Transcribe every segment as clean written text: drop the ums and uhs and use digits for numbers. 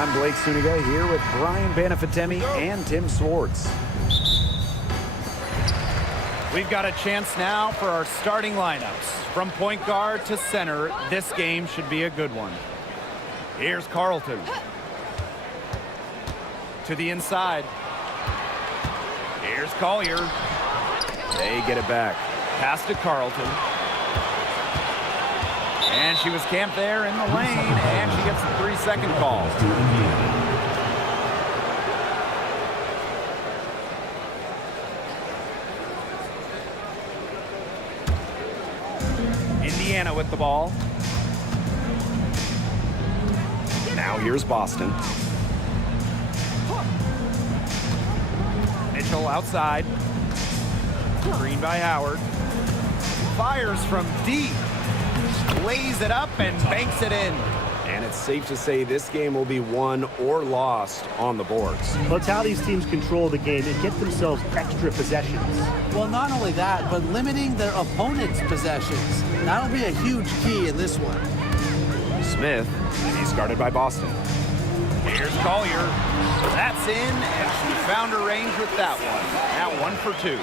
I'm Blake Suniga here with Brian Banafitemi and Tim Swartz. We've got a chance now for our starting lineups. From point guard to center, this game should be a good one. Here's Carlton. To the inside. Here's Collier. They get it back. Pass to Carlton. And she was camped there in the lane, and she gets the 3-second call. Indiana with the ball. Now here's Boston. Mitchell outside. Screen by Howard. Fires from deep. Lays it up and banks it in. And it's safe to say this game will be won or lost on the boards. Well, it's how these teams control the game and get themselves extra possessions. Well, not only that, but limiting their opponent's possessions. That'll be a huge key in this one. Smith, he's guarded by Boston. Here's Collier. That's in, and she found her range with that one. Now 1 for 2.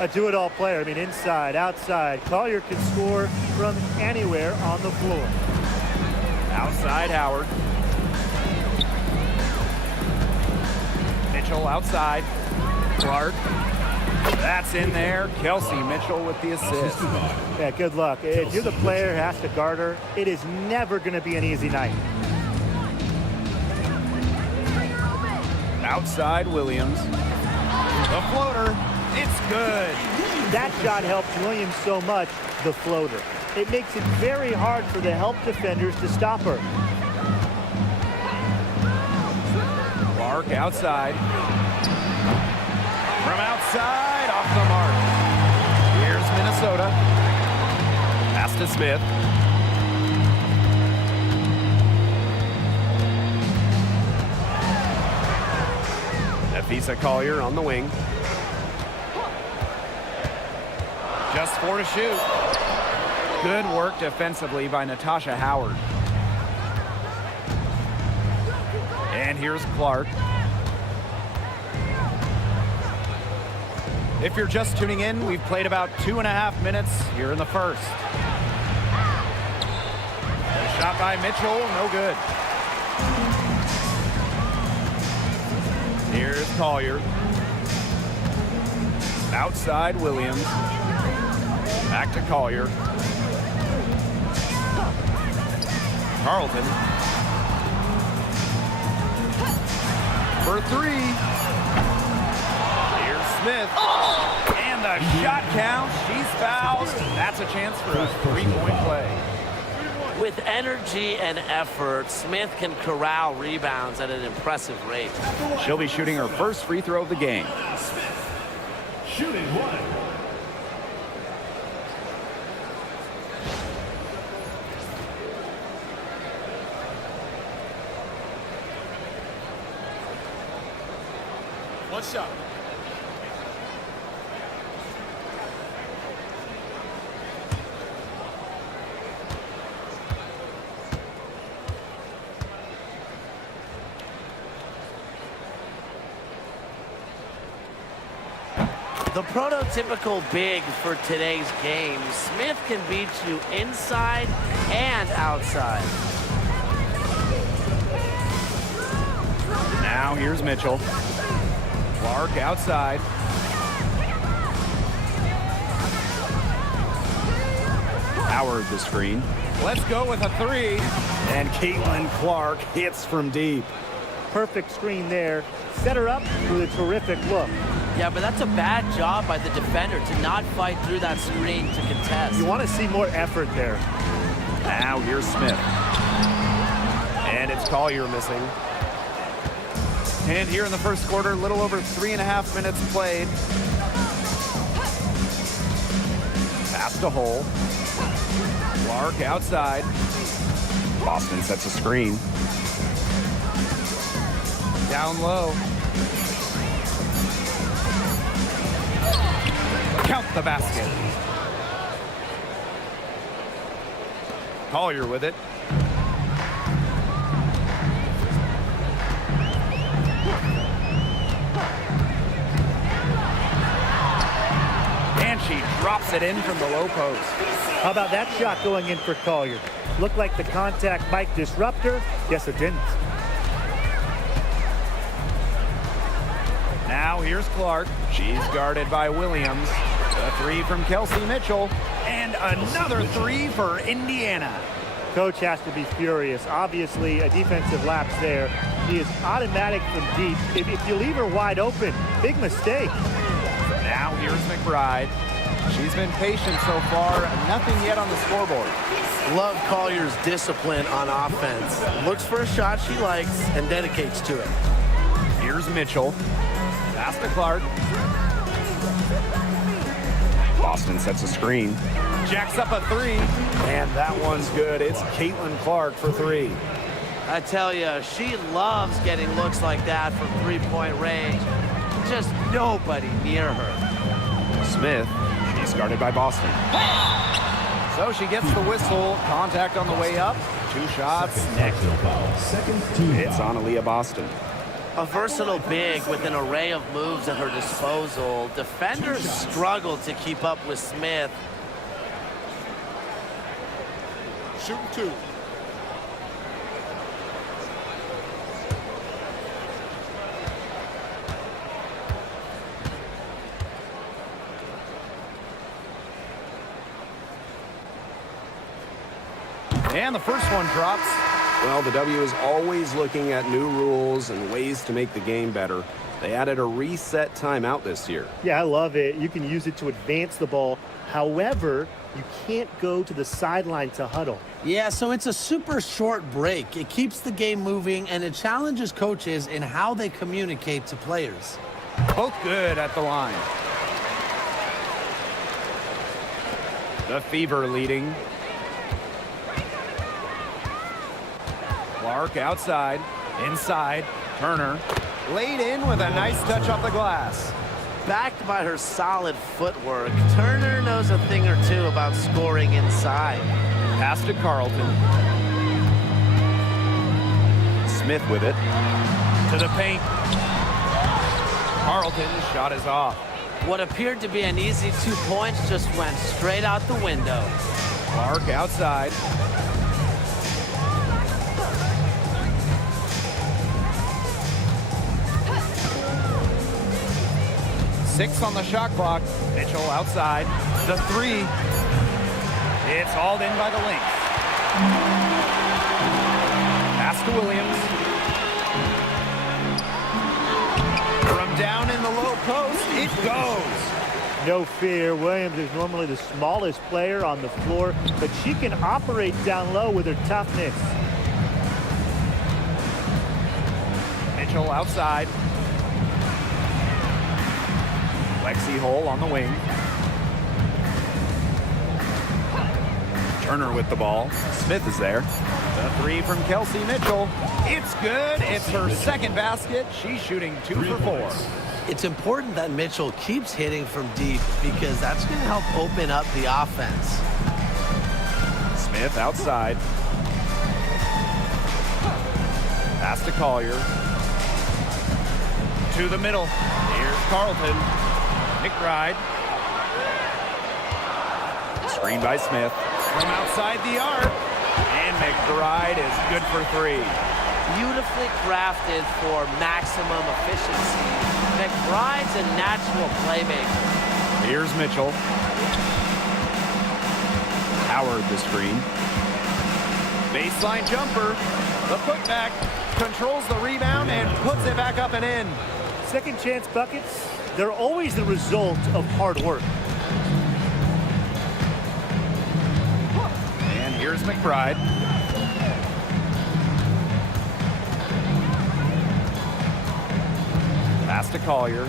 A do-it-all player. I mean, inside, outside. Collier can score from anywhere on the floor. Outside Howard. Mitchell outside. Clark. That's in there. Kelsey Mitchell with the assist. Yeah, good luck. If you're the player who has to guard her, it is never going to be an easy night. Outside Williams. The floater. It's good. That shot helps Williams so much, the floater. It makes it very hard for the help defenders to stop her. Clark outside. From outside, off the mark. Here's Minnesota. Pass to Smith. Nafisa Collier on the wing. Just 4 to shoot. Good work defensively by Natasha Howard. And here's Clark. If you're just tuning in, we've played about 2.5 minutes here in the first. Shot by Mitchell, no good. Here's Collier. Outside Williams. Back to Collier. Carlton. For 3. Here's Smith. And the shot counts. She's fouled. That's a chance for a 3-point play. With energy and effort, Smith can corral rebounds at an impressive rate. She'll be shooting her first free throw of the game. Shooting 1. One shot. The prototypical big for today's game, Smith can beat you inside and outside. Now here's Mitchell. Clark outside. Howard the screen. Let's go with a 3. And Caitlin Clark hits from deep. Perfect screen there. Set her up with a terrific look. Yeah, but that's a bad job by the defender to not fight through that screen to contest. You want to see more effort there. Now here's Smith. And it's Collier missing. And here in the first quarter, a little over 3.5 minutes played. Pass to Hole. Clark outside. Boston sets a screen. Down low. Count the basket. Collier with it. she drops it in from the low post. How about that shot going in for Collier? Looked like the contact might disrupt her. Guess it didn't. Now here's Clark. She's guarded by Williams. The three from Kelsey Mitchell. And another three for Indiana. Coach has to be furious. Obviously, a defensive lapse there. She is automatic from deep. If you leave her wide open, big mistake. Now here's McBride. She's been patient so far. Nothing yet on the scoreboard. Love Collier's discipline on offense. Looks for a shot she likes and dedicates to it. Here's Mitchell. Pass to Clark. Boston sets a screen. Jacks up a three. And that one's good. It's Caitlin Clark for three. I tell you, she loves getting looks like that from three-point range. Just nobody near her. Smith. She's guarded by Boston. So she gets the whistle. Contact on the way up. Two shots. Next. It's on Aaliyah Boston. A versatile big with an array of moves at her disposal. Defenders struggled to keep up with Smith. Shooting two. And the first one drops. Well, the W is always looking at new rules and ways to make the game better. They added a reset timeout this year. Yeah, I love it. You can use it to advance the ball. However, you can't go to the sideline to huddle. Yeah, so it's a super short break. It keeps the game moving, and it challenges coaches in how they communicate to players. Both good at the line. The Fever leading. Clark outside, inside, Turner. Laid in with a nice touch off the glass. Backed by her solid footwork, Turner knows a thing or two about scoring inside. Pass to Carlton. Smith with it. To the paint. Carlton's shot is off. What appeared to be an easy 2 points just went straight out the window. Clark outside. Six on the shot clock. Mitchell outside. The three. It's hauled in by the Lynx. Pass to Williams. From down in the low post, it goes. No fear. Williams is normally the smallest player on the floor, but she can operate down low with her toughness. Mitchell outside. Lexi Hole on the wing. Turner with the ball. Smith is there. The three from Kelsey Mitchell. It's good. It's her second basket. She's shooting 2 for 4. It's important that Mitchell keeps hitting from deep because that's going to help open up the offense. Smith outside. Pass to Collier. To the middle. Here's Carlton. McBride. Screen by Smith. From outside the arc. And McBride is good for 3. Beautifully crafted for maximum efficiency. McBride's a natural playmaker. Here's Mitchell. Howard the screen. Baseline jumper. The putback. Controls the rebound and puts it back up and in. Second chance buckets, they're always the result of hard work. And here's McBride. Pass to Collier.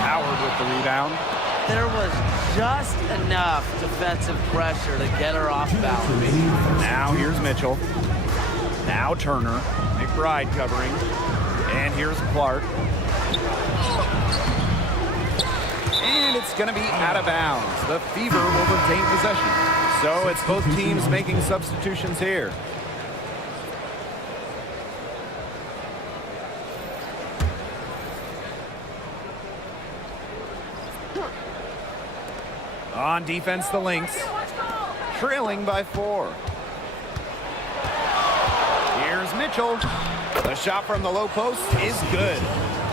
Howard with the rebound. There was just enough defensive pressure to get her off balance. Now here's Mitchell. Now Turner. McBride covering. And here's Clark. And it's going to be out of bounds. The Fever will retain possession. So it's both teams making substitutions here. On defense, the Lynx. Trailing by 4. Here's Mitchell. The shot from the low post is good.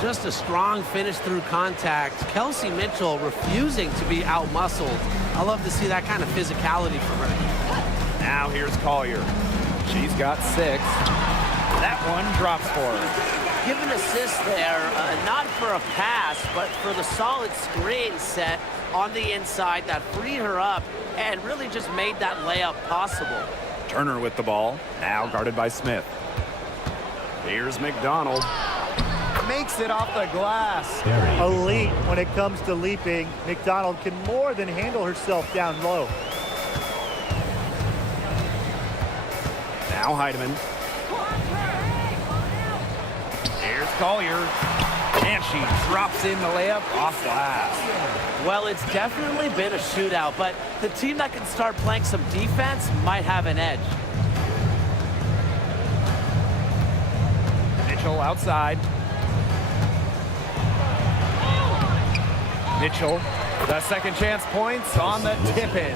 Just a strong finish through contact. Kelsey Mitchell refusing to be out-muscled. I love to see that kind of physicality from her. Now here's Collier. She's got 6. That one drops for her. Give an assist there, not for a pass, but for the solid screen set on the inside that freed her up and really just made that layup possible. Turner with the ball, now guarded by Smith. Here's McDonald. Makes it off the glass. Elite when it comes to leaping. McDonald can more than handle herself down low. Now Heidemann. Here's Collier. And she drops in the layup off glass. Well, it's definitely been a shootout, but the team that can start playing some defense might have an edge. Mitchell outside. Mitchell, the second chance points on the tip-in.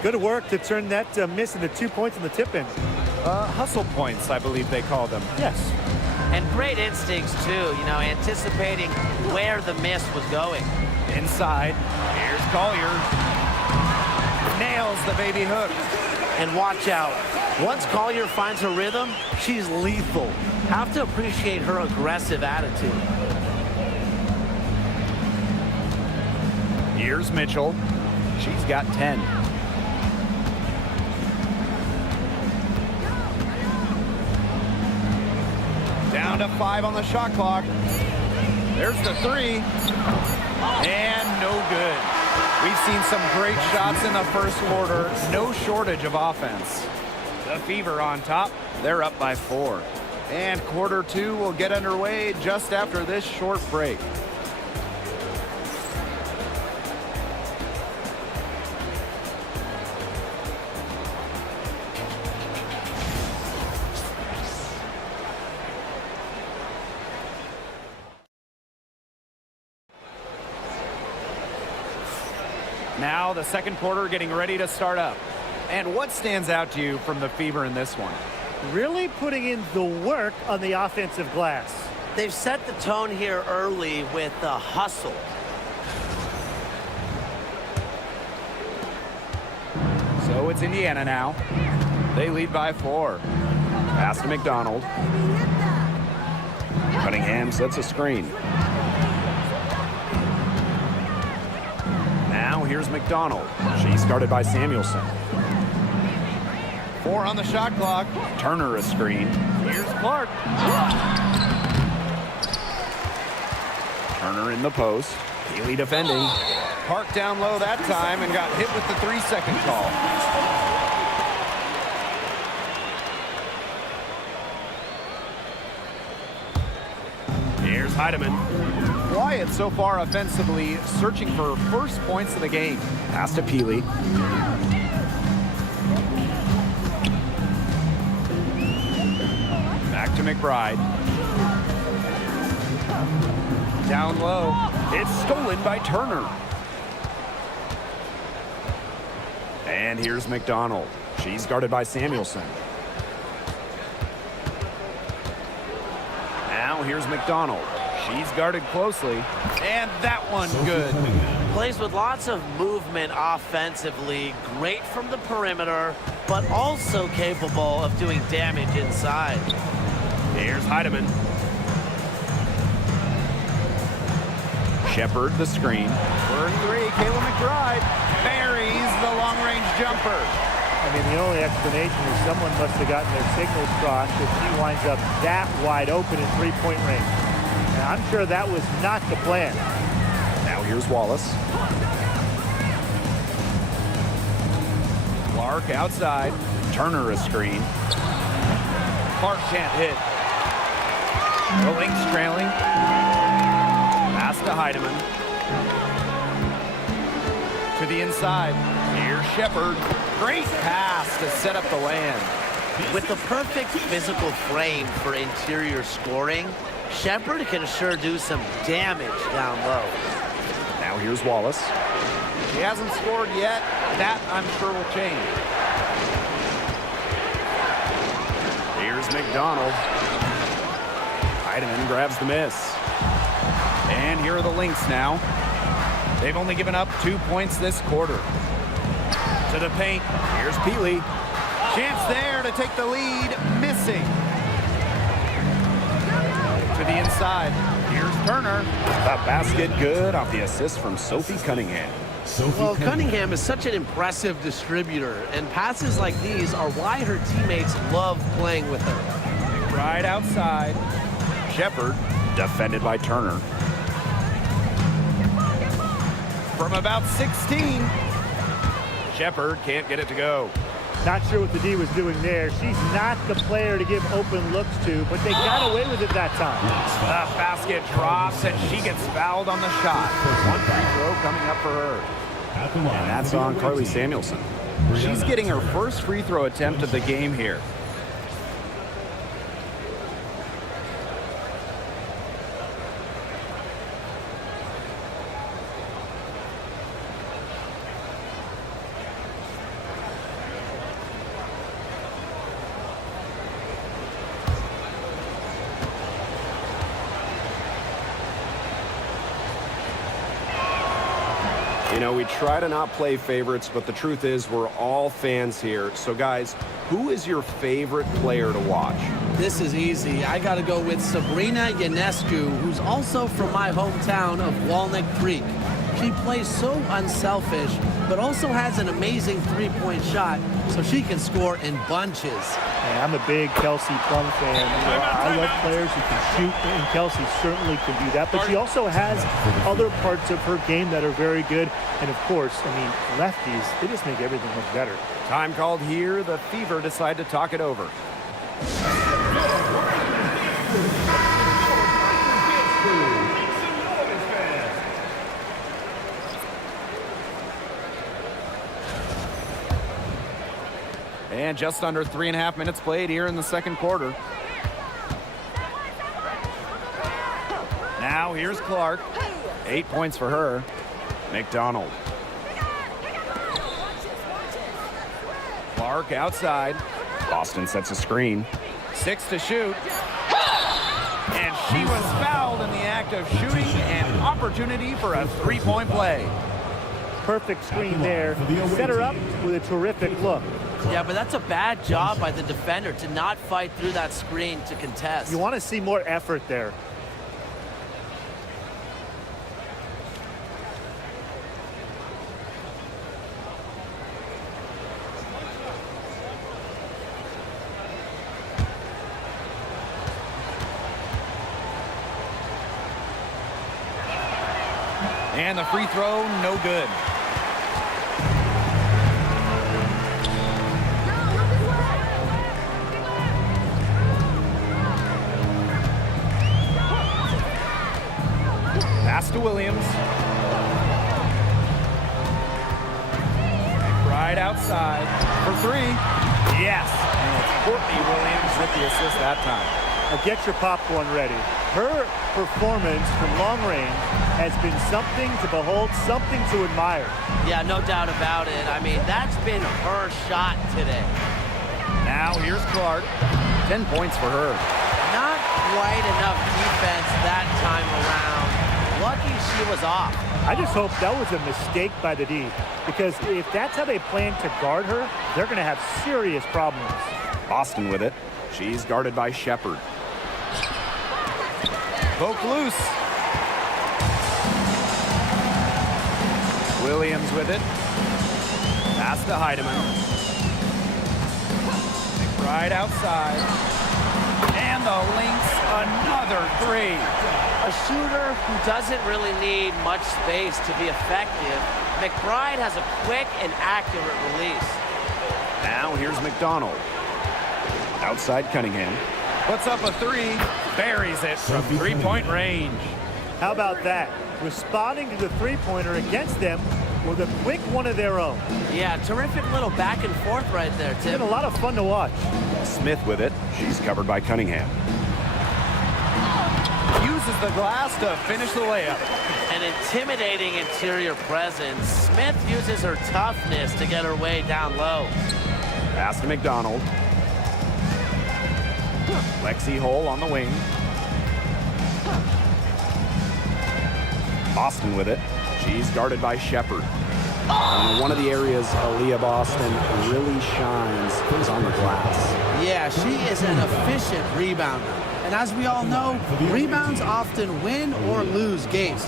Good work to turn that miss into 2 points in the tip-in. Hustle points, I believe they call them. Yes. And great instincts, too, you know, anticipating where the miss was going. Inside, here's Collier. Nails the baby hook. And watch out. Once Collier finds her rhythm, she's lethal. Have to appreciate her aggressive attitude. Here's Mitchell. She's got 10. Down to 5 on the shot clock. There's the 3. And no good. We've seen some great shots in the first quarter. No shortage of offense. The Fever on top. They're up by 4. And quarter 2 will get underway just after this short break. Now the second quarter getting ready to start up. And what stands out to you from the Fever in this one? Really putting in the work on the offensive glass. They've set the tone here early with the hustle. So it's Indiana now. They lead by 4. Pass to McDonald. Cunningham sets a screen. Now here's McDonald. She's guarded by Samuelson. 4 on the shot clock. Turner a screen. Here's Clark. Turner in the post. Healy defending. Park down low that time and got hit with the 3-second call. Here's Heidemann. Wyatt so far offensively searching for first points of the game. Pass to Peely. Back to McBride. Down low. It's stolen by Turner. And here's McDonald. She's guarded by Samuelson. Now here's McDonald. She's guarded closely. And that one good. Plays with lots of movement offensively, great from the perimeter, but also capable of doing damage inside. Here's Heidemann. Shepard the screen. For 3, Kayla McBride buries the long-range jumper. I mean, the only explanation is someone must have gotten their signals crossed if she winds up that wide open in three-point range. And I'm sure that was not the plan. Now here's Wallace. Clark outside. Turner a screen. Clark can't hit. The Lynx trailing. Pass to Heidemann. To the inside. Here's Shepard. Great pass to set up the land. With the perfect physical frame for interior scoring, Shepard can sure do some damage down low. Now here's Wallace. He hasn't scored yet. That, I'm sure, will change. Here's McDonald. Heidemann grabs the miss. And here are the Lynx now. They've only given up 2 points this quarter. To the paint. Here's Peely. Chance there to take the lead. Missing. To the inside. Here's Turner. The basket good off the assist from Sophie Cunningham. Well, Cunningham is such an impressive distributor, and passes like these are why her teammates love playing with her. Right outside. Shepard, defended by Turner. From about 16. Shepard can't get it to go. Not sure what the D was doing there. She's not the player to give open looks to, but they got away with it that time. The basket drops, and she gets fouled on the shot. One free throw coming up for her. And that's on Carly Samuelson. She's getting her first free throw attempt of the game here. You know, we try to not play favorites, but the truth is we're all fans here. So, guys, who is your favorite player to watch? This is easy. I got to go with Sabrina Ionescu, who's also from my hometown of Walnut Creek. She plays so unselfish, but also has an amazing three-point shot, so she can score in bunches. Yeah, I'm a big Kelsey Plum fan. You know, I love players who can shoot, and Kelsey certainly can do that. But she also has other parts of her game that are very good. And, of course, I mean, lefties, they just make everything look better. Time called here. The Fever decide to talk it over. And just under 3.5 minutes played here in the second quarter. Now here's Clark. 8 points for her. McDonald. Clark outside. Boston sets a screen. 6 to shoot. And she was fouled in the act of shooting, an opportunity for a three-point play. Perfect screen there. Set her up with a terrific look. Yeah, but that's a bad job by the defender to not fight through that screen to contest. You want to see more effort there. And the free throw, no good. Pass to Williams. Right outside for three. Yes. And it's Courtney Williams with the assist that time. Now get your popcorn ready. Her performance from long range has been something to behold, something to admire. Yeah, no doubt about it. I mean, that's been her shot today. Now here's Clark. 10 points for her. Not quite enough defense that time around. Lucky she was off. I just hope that was a mistake by the D, because if that's how they plan to guard her, they're going to have serious problems. Boston with it. She's guarded by Shepard. Poke loose. Williams with it. Pass to Heidemann. Right outside. And the Lynx, another three. A shooter who doesn't really need much space to be effective. McBride has a quick and accurate release. Now here's McDonald. Outside Cunningham. Puts up a three. Buries it from three-point range. How about that? Responding to the three-pointer against them with a quick one of their own. Yeah, terrific little back and forth right there, It's Tim. been a lot of fun to watch. Smith with it. She's covered by Cunningham. Uses the glass to finish the layup. An intimidating interior presence. Smith uses her toughness to get her way down low. Pass to McDonald. Lexi Hole on the wing. Boston with it. She's guarded by Shepard. And one of the areas Aaliyah Boston really shines is on the glass. Yeah, she is an efficient rebounder. And as we all know, rebounds often win or lose games.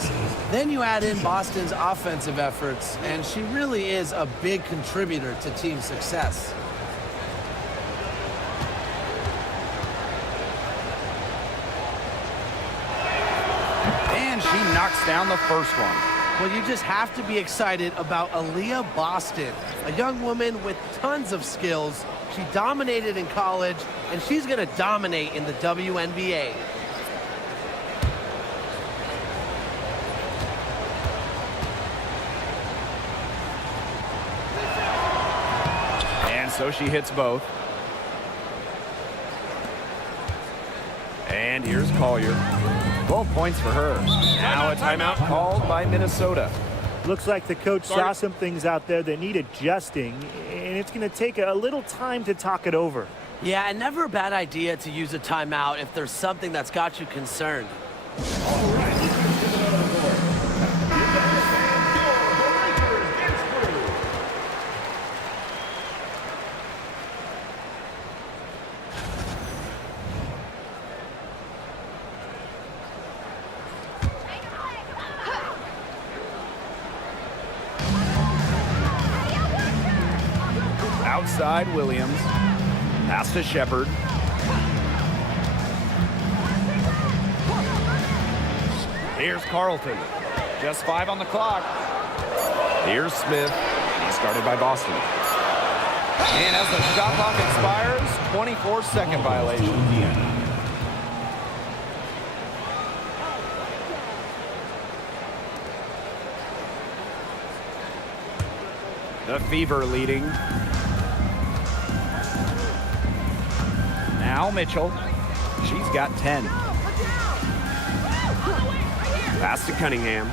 Then you add in Boston's offensive efforts, and she really is a big contributor to team success. And she knocks down the first one. Well, you just have to be excited about Aaliyah Boston, a young woman with tons of skills. She dominated in college, and she's going to dominate in the WNBA. And so she hits both. And here's Collier. 12 points for her. Now a timeout called by Minnesota. Looks like the coach saw some things out there that need adjusting, and it's going to take a little time to talk it over. Yeah, and never a bad idea to use a timeout if there's something that's got you concerned. Outside Williams. Pass to Shepard. Here's Carlton. Just 5 on the clock. Here's Smith. He's guarded by Boston. And as the shot clock expires, 24-second violation. The Fever leading. Now Mitchell. She's got 10. Pass to Cunningham.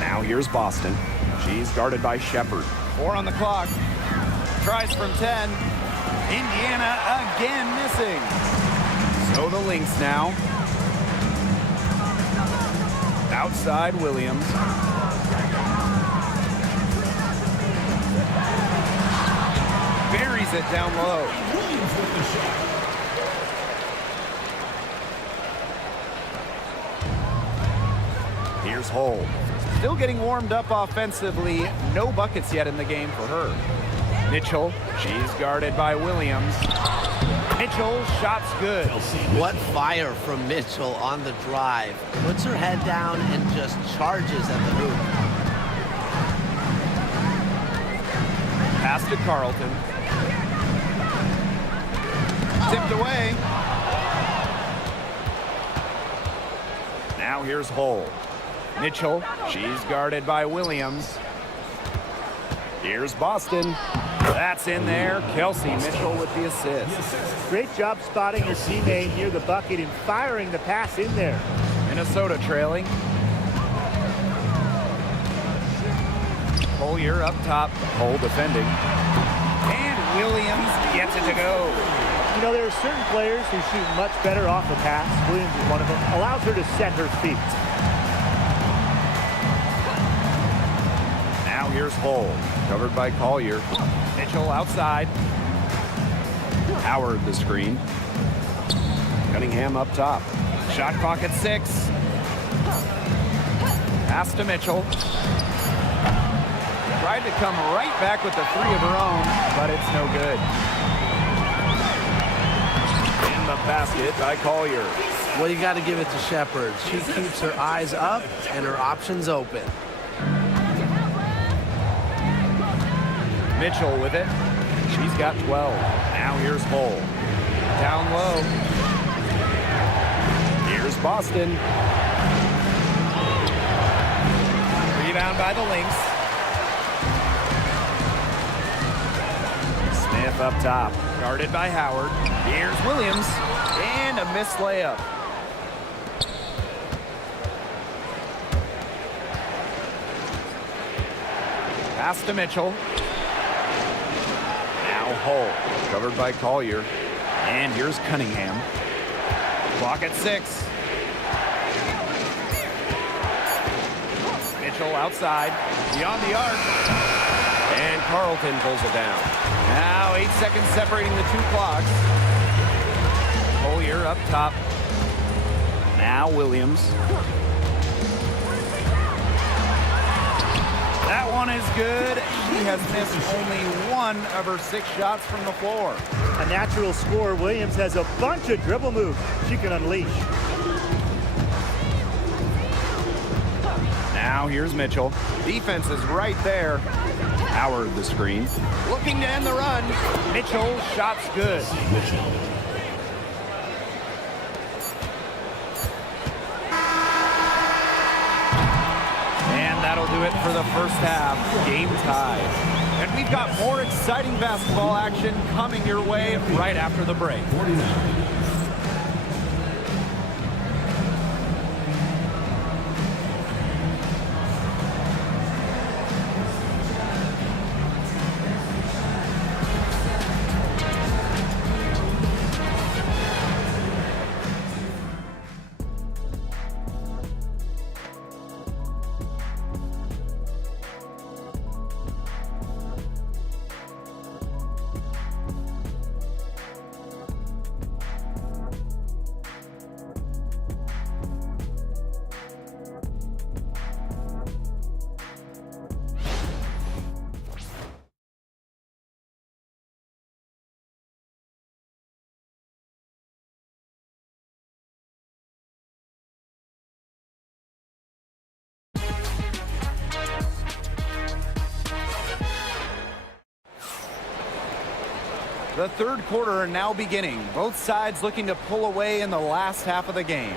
Now here's Boston. She's guarded by Shepard. 4 on the clock. Tries from 10. Indiana again missing. So the Lynx now. Outside Williams. Buries it down low. Williams with the shot. Here's Hole. Still getting warmed up offensively. No buckets yet in the game for her. Mitchell. She's guarded by Williams. Mitchell, shot's good. What fire from Mitchell on the drive. Puts her head down and just charges at the hoop. Pass to Carlton. Tipped away. Now here's Hole. Mitchell, she's guarded by Williams. Here's Boston. That's in there. Kelsey Mitchell with the assist. Great job spotting your teammate near the bucket and firing the pass in there. Minnesota trailing. Collier up top. Hole defending. And Williams gets it to go. You know, there are certain players who shoot much better off the pass. Williams is one of them. Allows her to set her feet. Now here's Hole. Covered by Collier. Mitchell outside. Howard the screen. Cunningham up top. Shot clock at 6. Pass to Mitchell. Tried to come right back with the 3 of her own, but it's no good. In the basket by Collier. Well, you got to give it to Shepard. She keeps her eyes up and her options open. Mitchell with it. She's got 12. Now here's Hole. Down low. Here's Boston. Rebound by the Lynx. Smith up top. Guarded by Howard. Here's Williams. And a missed layup. Pass to Mitchell. Now Hull, covered by Collier. And here's Cunningham. Clock at 6. Mitchell outside, beyond the arc. And Carlton pulls it down. Now 8 seconds separating the two clocks. Collier up top. Now Williams. That one is good. She has missed only 1 of her 6 shots from the floor. A natural scorer, Williams has a bunch of dribble moves she can unleash. Now here's Mitchell. Defense is right there. Howard the screen. Looking to end the run. Mitchell, shot's good. And that'll do it for the first half. Game tied. And we've got more exciting basketball action coming your way right after the break. The third quarter now beginning. Both sides looking to pull away in the last half of the game.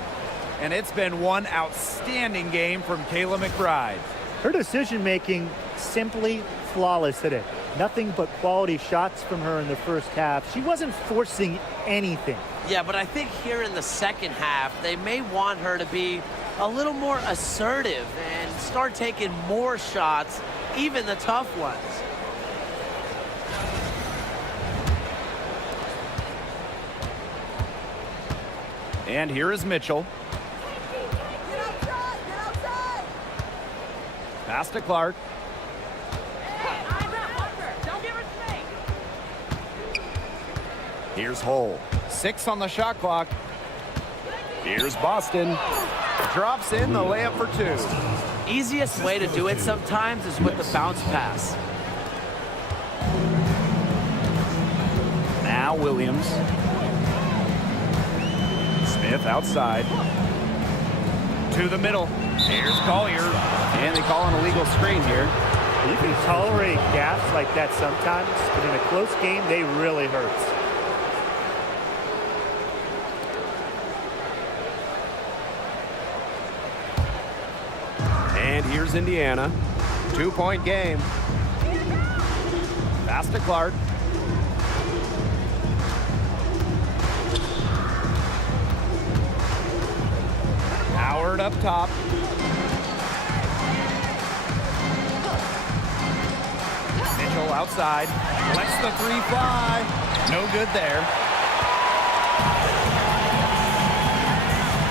And it's been one outstanding game from Kayla McBride. Her decision-making simply flawless today. Nothing but quality shots from her in the first half. She wasn't forcing anything. Yeah, but I think here in the second half, they may want her to be a little more assertive and start taking more shots, even the tough ones. And here is Mitchell. Get outside! Get outside! Pass to Clark. Don't give her space! Here's Hull. 6 on the shot clock. Here's Boston. Drops in the layup for 2. Easiest way to do it sometimes is with the bounce pass. Now Williams. Smith outside. To the middle. Here's Collier. And they call an illegal screen here. You can tolerate gaps like that sometimes, but in a close game, they really hurt. And here's Indiana. 2-point game. Pass to Clark. Howard up top. Mitchell outside. Lets the 3 fly. No good there.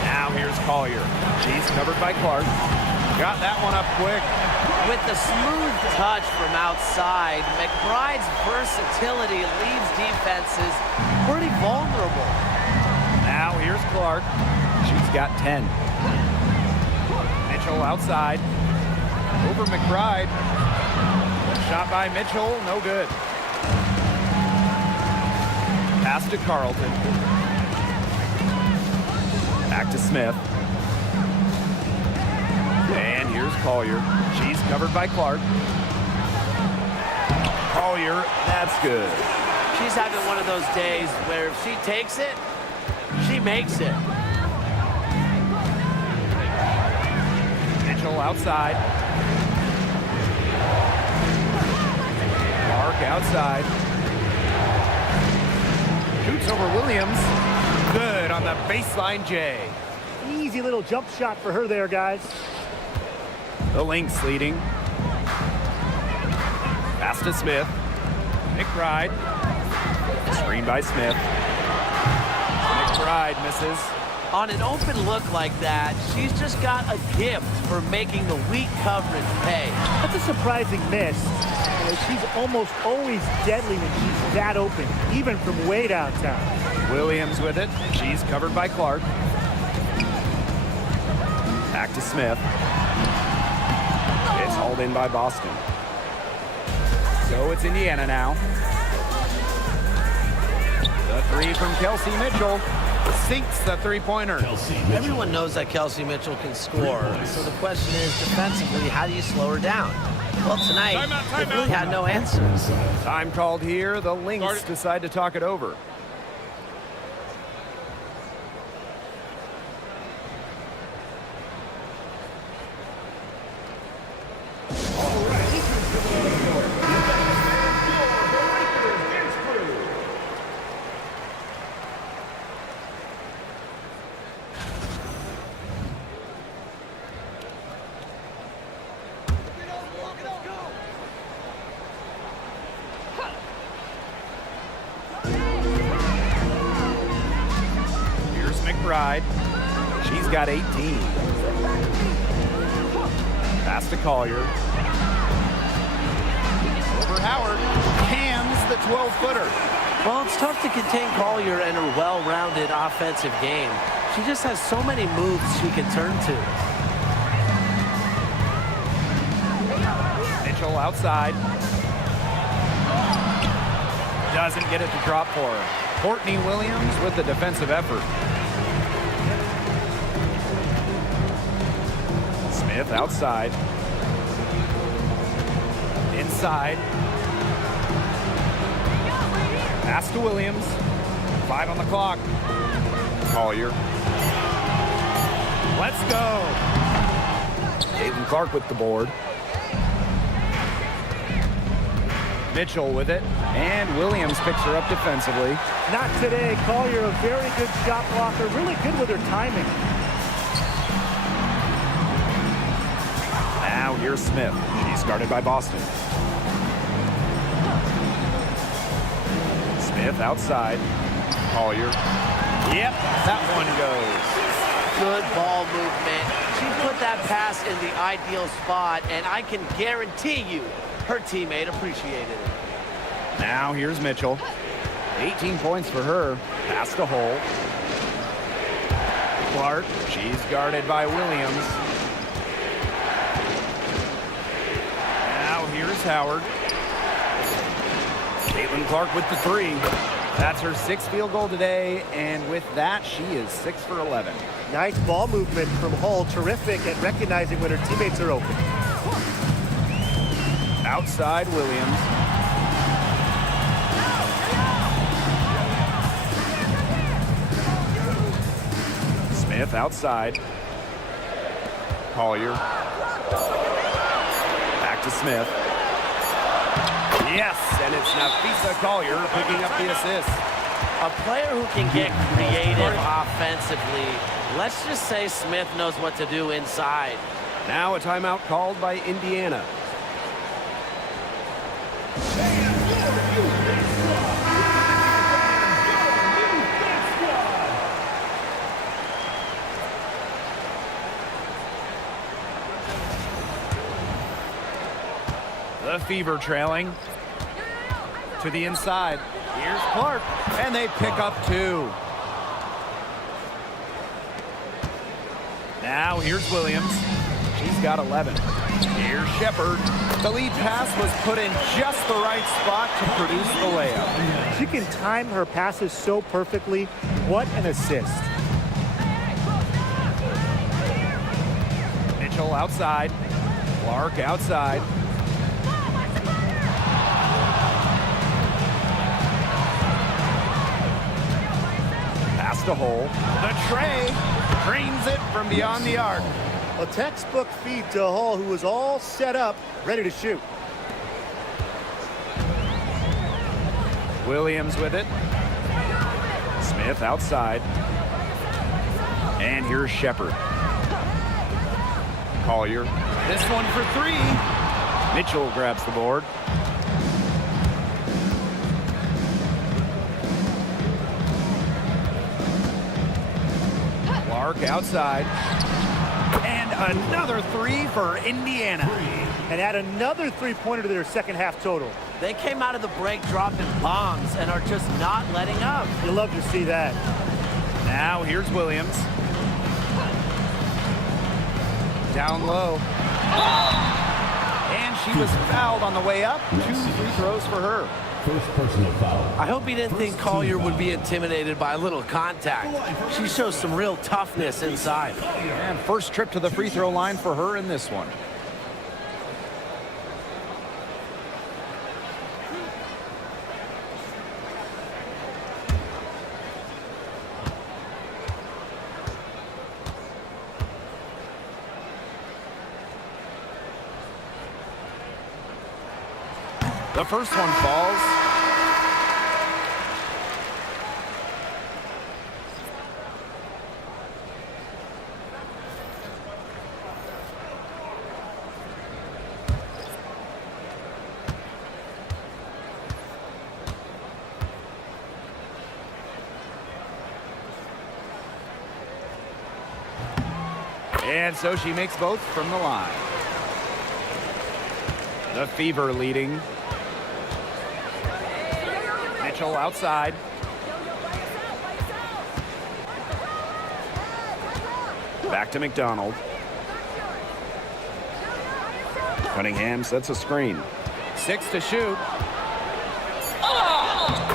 Now here's Collier. She's covered by Clark. Got that one up quick. With the smooth touch from outside, McBride's versatility leaves defenses pretty vulnerable. Now here's Clark. She's got 10. Mitchell outside. Over McBride. Shot by Mitchell, no good. Pass to Carlton. Back to Smith. And here's Collier. She's covered by Clark. Collier, that's good. She's having one of those days where if she takes it, she makes it. Mitchell outside. Clark outside. Shoots over Williams. Good on the baseline J. Easy little jump shot for her there, guys. The Lynx leading. Pass to Smith. McBride. Screen by Smith. McBride misses. On an open look like that, she's just got a gift for making the weak coverage pay. That's a surprising miss. You know, she's almost always deadly when she's that open, even from way downtown. Williams with it. She's covered by Clark. Back to Smith. It's hauled in by Boston. So it's Indiana now. The three from Kelsey Mitchell sinks the three-pointer. Everyone knows that Kelsey Mitchell can score. So the question is, defensively, how do you slow her down? Well, tonight, they really had no answers. Time called here. The Lynx decide to talk it over. McBride. She's got 18. Pass to Collier. Over Howard. Cams the 12-footer. Well, it's tough to contain Collier and her well-rounded offensive game. She just has so many moves she can turn to. Mitchell outside. Doesn't get it to drop for her. Courtney Williams with the defensive effort. Smith outside. Inside. Pass to Williams. 5 on the clock. Collier. Let's go. Caitlin Clark with the board. Mitchell with it. And Williams picks her up defensively. Not today. Collier, a very good shot blocker, really good with her timing. Now here's Smith. She's guarded by Boston. Smith outside. Collier. Yep, that one goes. Good ball movement. She put that pass in the ideal spot, and I can guarantee you her teammate appreciated it. Now here's Mitchell. 18 points for her. Pass to Hull. Clark, she's guarded by Williams. Now here's Howard. Caitlin Clark with the three. That's her 6th field goal today, and with that, she is 6 for 11. Nice ball movement from Hull. Terrific at recognizing when her teammates are open. Outside Williams. Smith outside. Collier. Back to Smith. Yes, and it's Nafisa Collier picking up the assist. A player who can get creative offensively. Let's just say Smith knows what to do inside. Now a timeout called by Indiana. The Fever trailing to the inside. Here's Clark, and they pick up 2. Now here's Williams. She's got 11. Here's Shepard. The lead pass was put in just the right spot to produce the layup. She can time her passes so perfectly. What an assist. Mitchell outside. Clark outside. Pass to Hull. The tray drains it from beyond the arc. A textbook feed to Hull, who was all set up, ready to shoot. Williams with it. Smith outside. And here's Shepard. Collier. This one for 3. Mitchell grabs the board. arc outside. And another three for Indiana. And add another three-pointer to their second half total. They came out of the break dropping bombs and are just not letting up. You love to see that. Now here's Williams. Down low. And she was fouled on the way up. 2 free throws for her. First personal foul. I hope he didn't think Collier would be intimidated by a little contact. She shows some real toughness inside. And first trip to the free throw line for her in this one. The first one falls. And so she makes both from the line. The Fever leading. Mitchell outside. Back to McDonald. Cunningham sets a screen. 6 to shoot.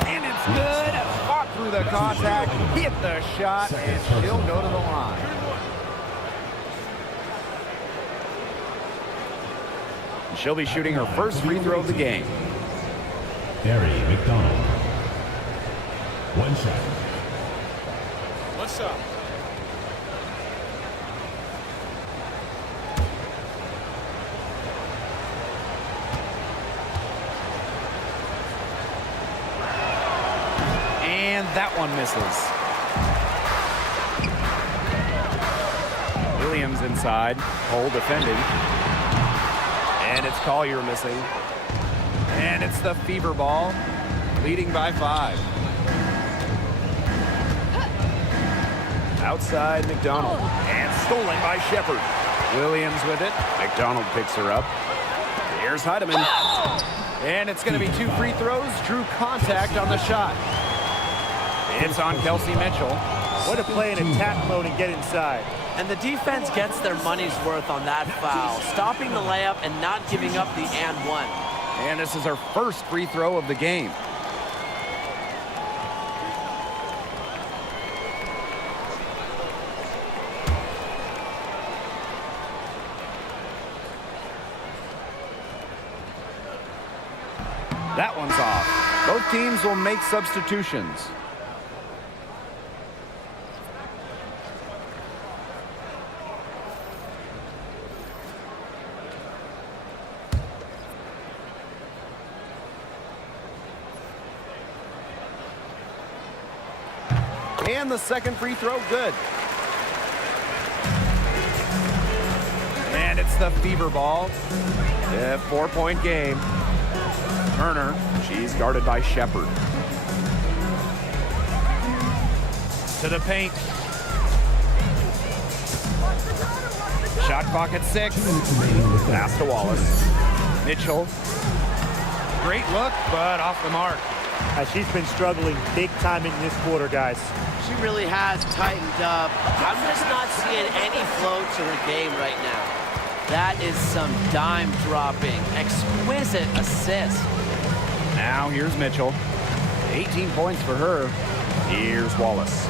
And it's good. Fought through the contact, hit the shot, and she'll go to the line. She'll be shooting her first free throw of the game. Barry McDonald. One shot. What's up? And that one misses. Williams inside. Hole defending. And it's Collier missing. And it's the Fever ball, leading by 5. Outside McDonald. And stolen by Shepard. Williams with it. McDonald picks her up. Here's Heidemann. And it's going to be 2 free throws. Drew contact on the shot. It's on Kelsey Mitchell. Way to play in attack mode and get inside. And the defense gets their money's worth on that foul, stopping the layup and not giving up the and one. And this is her first free throw of the game. That one's off. Both teams will make substitutions. And the second free throw, good. And it's the Fever ball. A 4-point game. Turner, she's guarded by Shepard. To the paint. Shot clock at 6. Pass to Wallace. Mitchell. Great look, but off the mark. She's been struggling big time in this quarter, guys. She really has tightened up. I'm just not seeing any flow to her game right now. That is some dime dropping, exquisite assist. Now here's Mitchell. 18 points for her. Here's Wallace.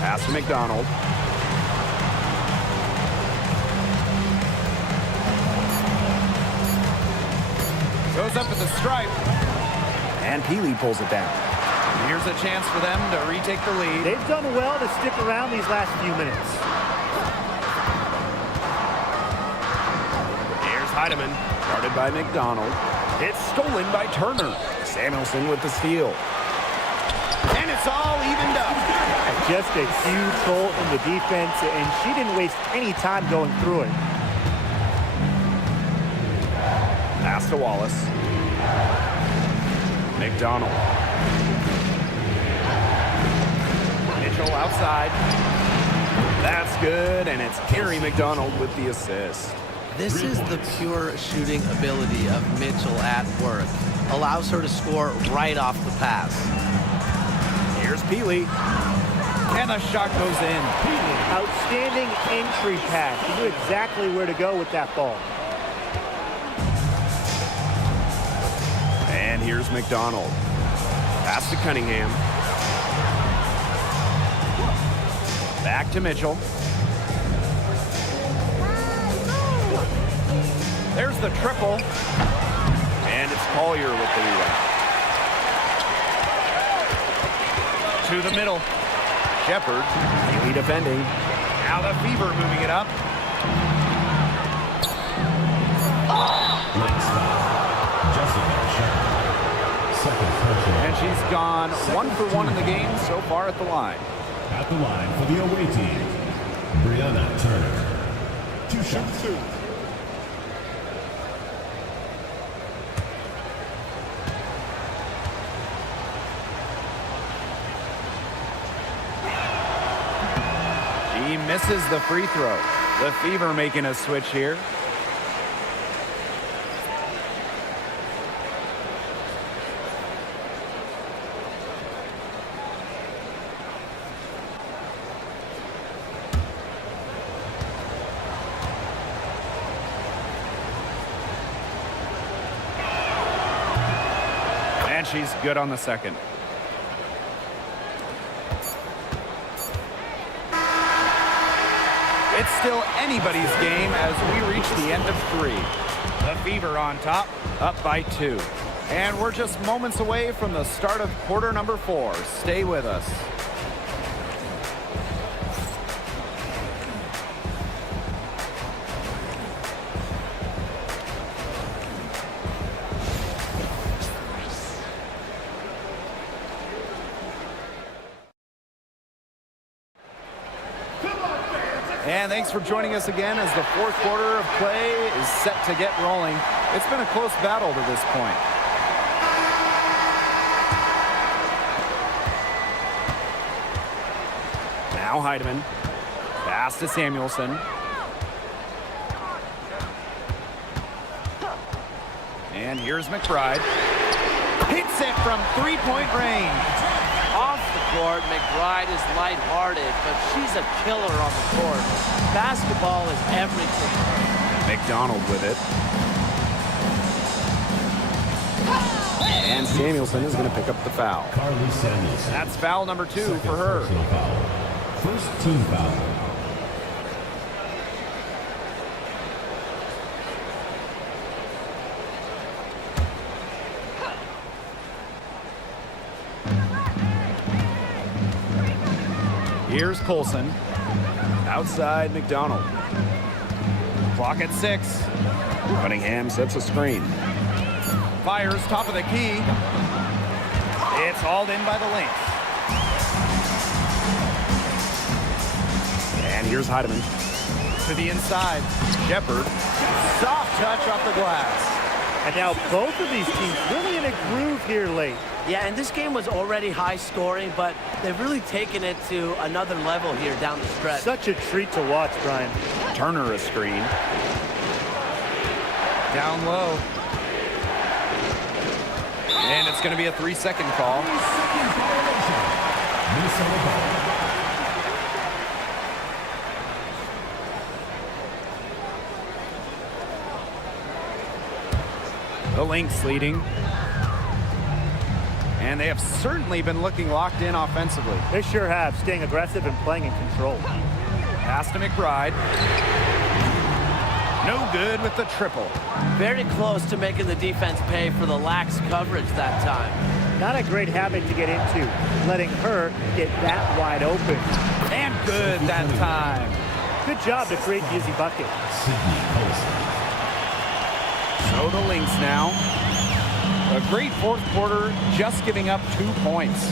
Pass to McDonald. Goes up at the stripe. And Peely pulls it down. Here's a chance for them to retake the lead. They've done well to stick around these last few minutes. Here's Heidemann, guarded by McDonald. It's stolen by Turner. Samuelson with the steal. And it's all evened up. Just a huge hole in the defense, and she didn't waste any time going through it. Pass to Wallace. McDonald. Mitchell outside. That's good, and it's Gary McDonald with the assist. This is the pure shooting ability of Mitchell at work. Allows her to score right off the pass. Here's Peely. And the shot goes in. Outstanding entry pass. He knew exactly where to go with that ball. And here's McDonald. Pass to Cunningham. Back to Mitchell. There's the triple. And it's Collier with the rebound. To the middle. Shepard, Peely defending. Now the Fever moving it up. Lynx foul. Jessica Shepard. Second personal. And she's gone 1 for 1 in the game so far at the line. At the line for the away team, Brianna Turner. 2 shots. He misses the free throw. The Fever making a switch here. And she's good on the second. It's still anybody's game as we reach the end of 3. The Fever on top, up by 2. And we're just moments away from the start of quarter number 4. Stay with us. And thanks for joining us again as the 4th quarter of play is set to get rolling. It's been a close battle to this point. Now Heidemann. Pass to Samuelson. And here's McBride. Hits it from 3-point range. Off the court, McBride is lighthearted, but she's a killer on the court. Basketball is everything. McDonald with it. And Samuelson is going to pick up the foul. Carly Samuelson. That's foul number 2 Second for her. personal foul. First team foul. Here's Colson. Outside McDonald. Clock at 6. Cunningham sets a screen. Fires top of the key. It's hauled in by the Lynx. And here's Heidemann. To the inside. Shepard. Soft touch off the glass. And now both of these teams really in a groove here late. Yeah, and this game was already high scoring, but they've really taken it to another level here down the stretch. Such a treat to watch, Brian. Turner a screen. Down low. And it's going to be a 3-second call. Minnesota ball. The Lynx leading. And they have certainly been looking locked in offensively. They sure have, staying aggressive and playing in control. Pass to McBride. No good with the triple. Very close to making the defense pay for the lax coverage that time. Not a great habit to get into, letting her get that wide open. And good that time. Good job to create the easy bucket. Sydney Colson. So the Lynx now. A great 4th quarter, just giving up 2 points.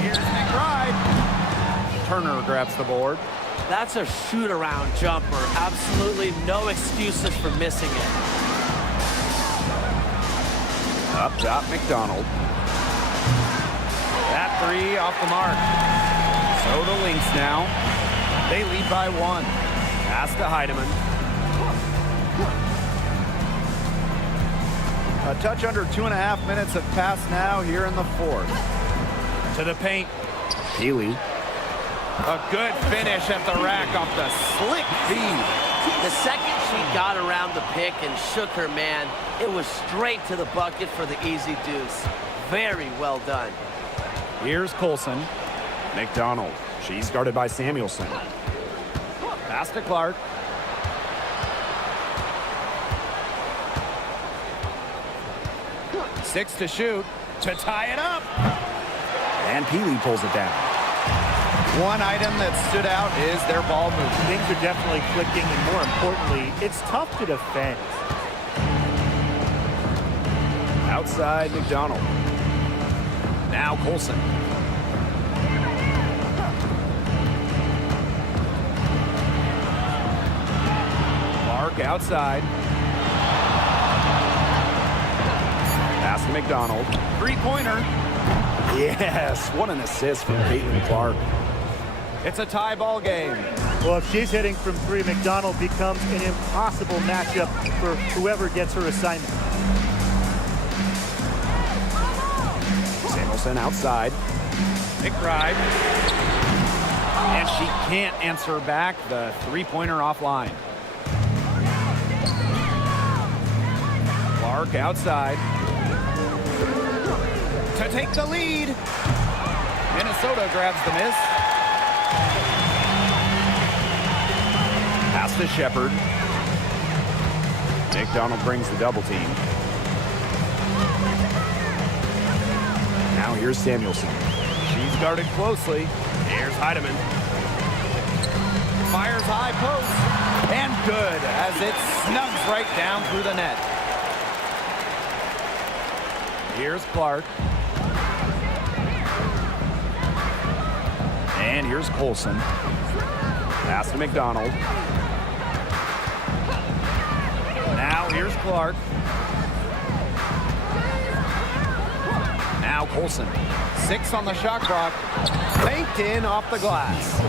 Here's McBride. Turner grabs the board. That's a shoot-around jumper. Absolutely no excuses for missing it. Up top, McDonald. That three off the mark. So the Lynx now. They lead by 1. Pass to Heidemann. A touch under 2.5 minutes have passed now here in the 4th. To the paint. Healy. A good finish at the rack off the slick feed. The second she got around the pick and shook her man, it was straight to the bucket for the easy deuce. Very well done. Here's Colson. McDonald. She's guarded by Samuelson. Pass to Clark. Six to shoot to tie it up. And Peely pulls it down. One item that stood out is their ball movement. Things are definitely clicking, and more importantly, it's tough to defend. Outside McDonald. Now Colson. Clark outside. Pass to McDonald. Three-pointer. Yes, what an assist from Caitlin Clark. It's a tie ball game. Well, if she's hitting from 3, McDonald becomes an impossible matchup for whoever gets her assignment. Samuelson outside. McBride. And she can't answer back the three-pointer offline. Clark outside. To take the lead. Minnesota grabs the miss. Pass to Shepard. McDonald brings the double team. Now here's Samuelson. She's guarded closely. Here's Heidemann. Fires high post. And good as it snugs right down through the net. Here's Clark. And here's Colson. Pass to McDonald. Now here's Clark. Now Colson. 6 on the shot clock. Banked in off the glass.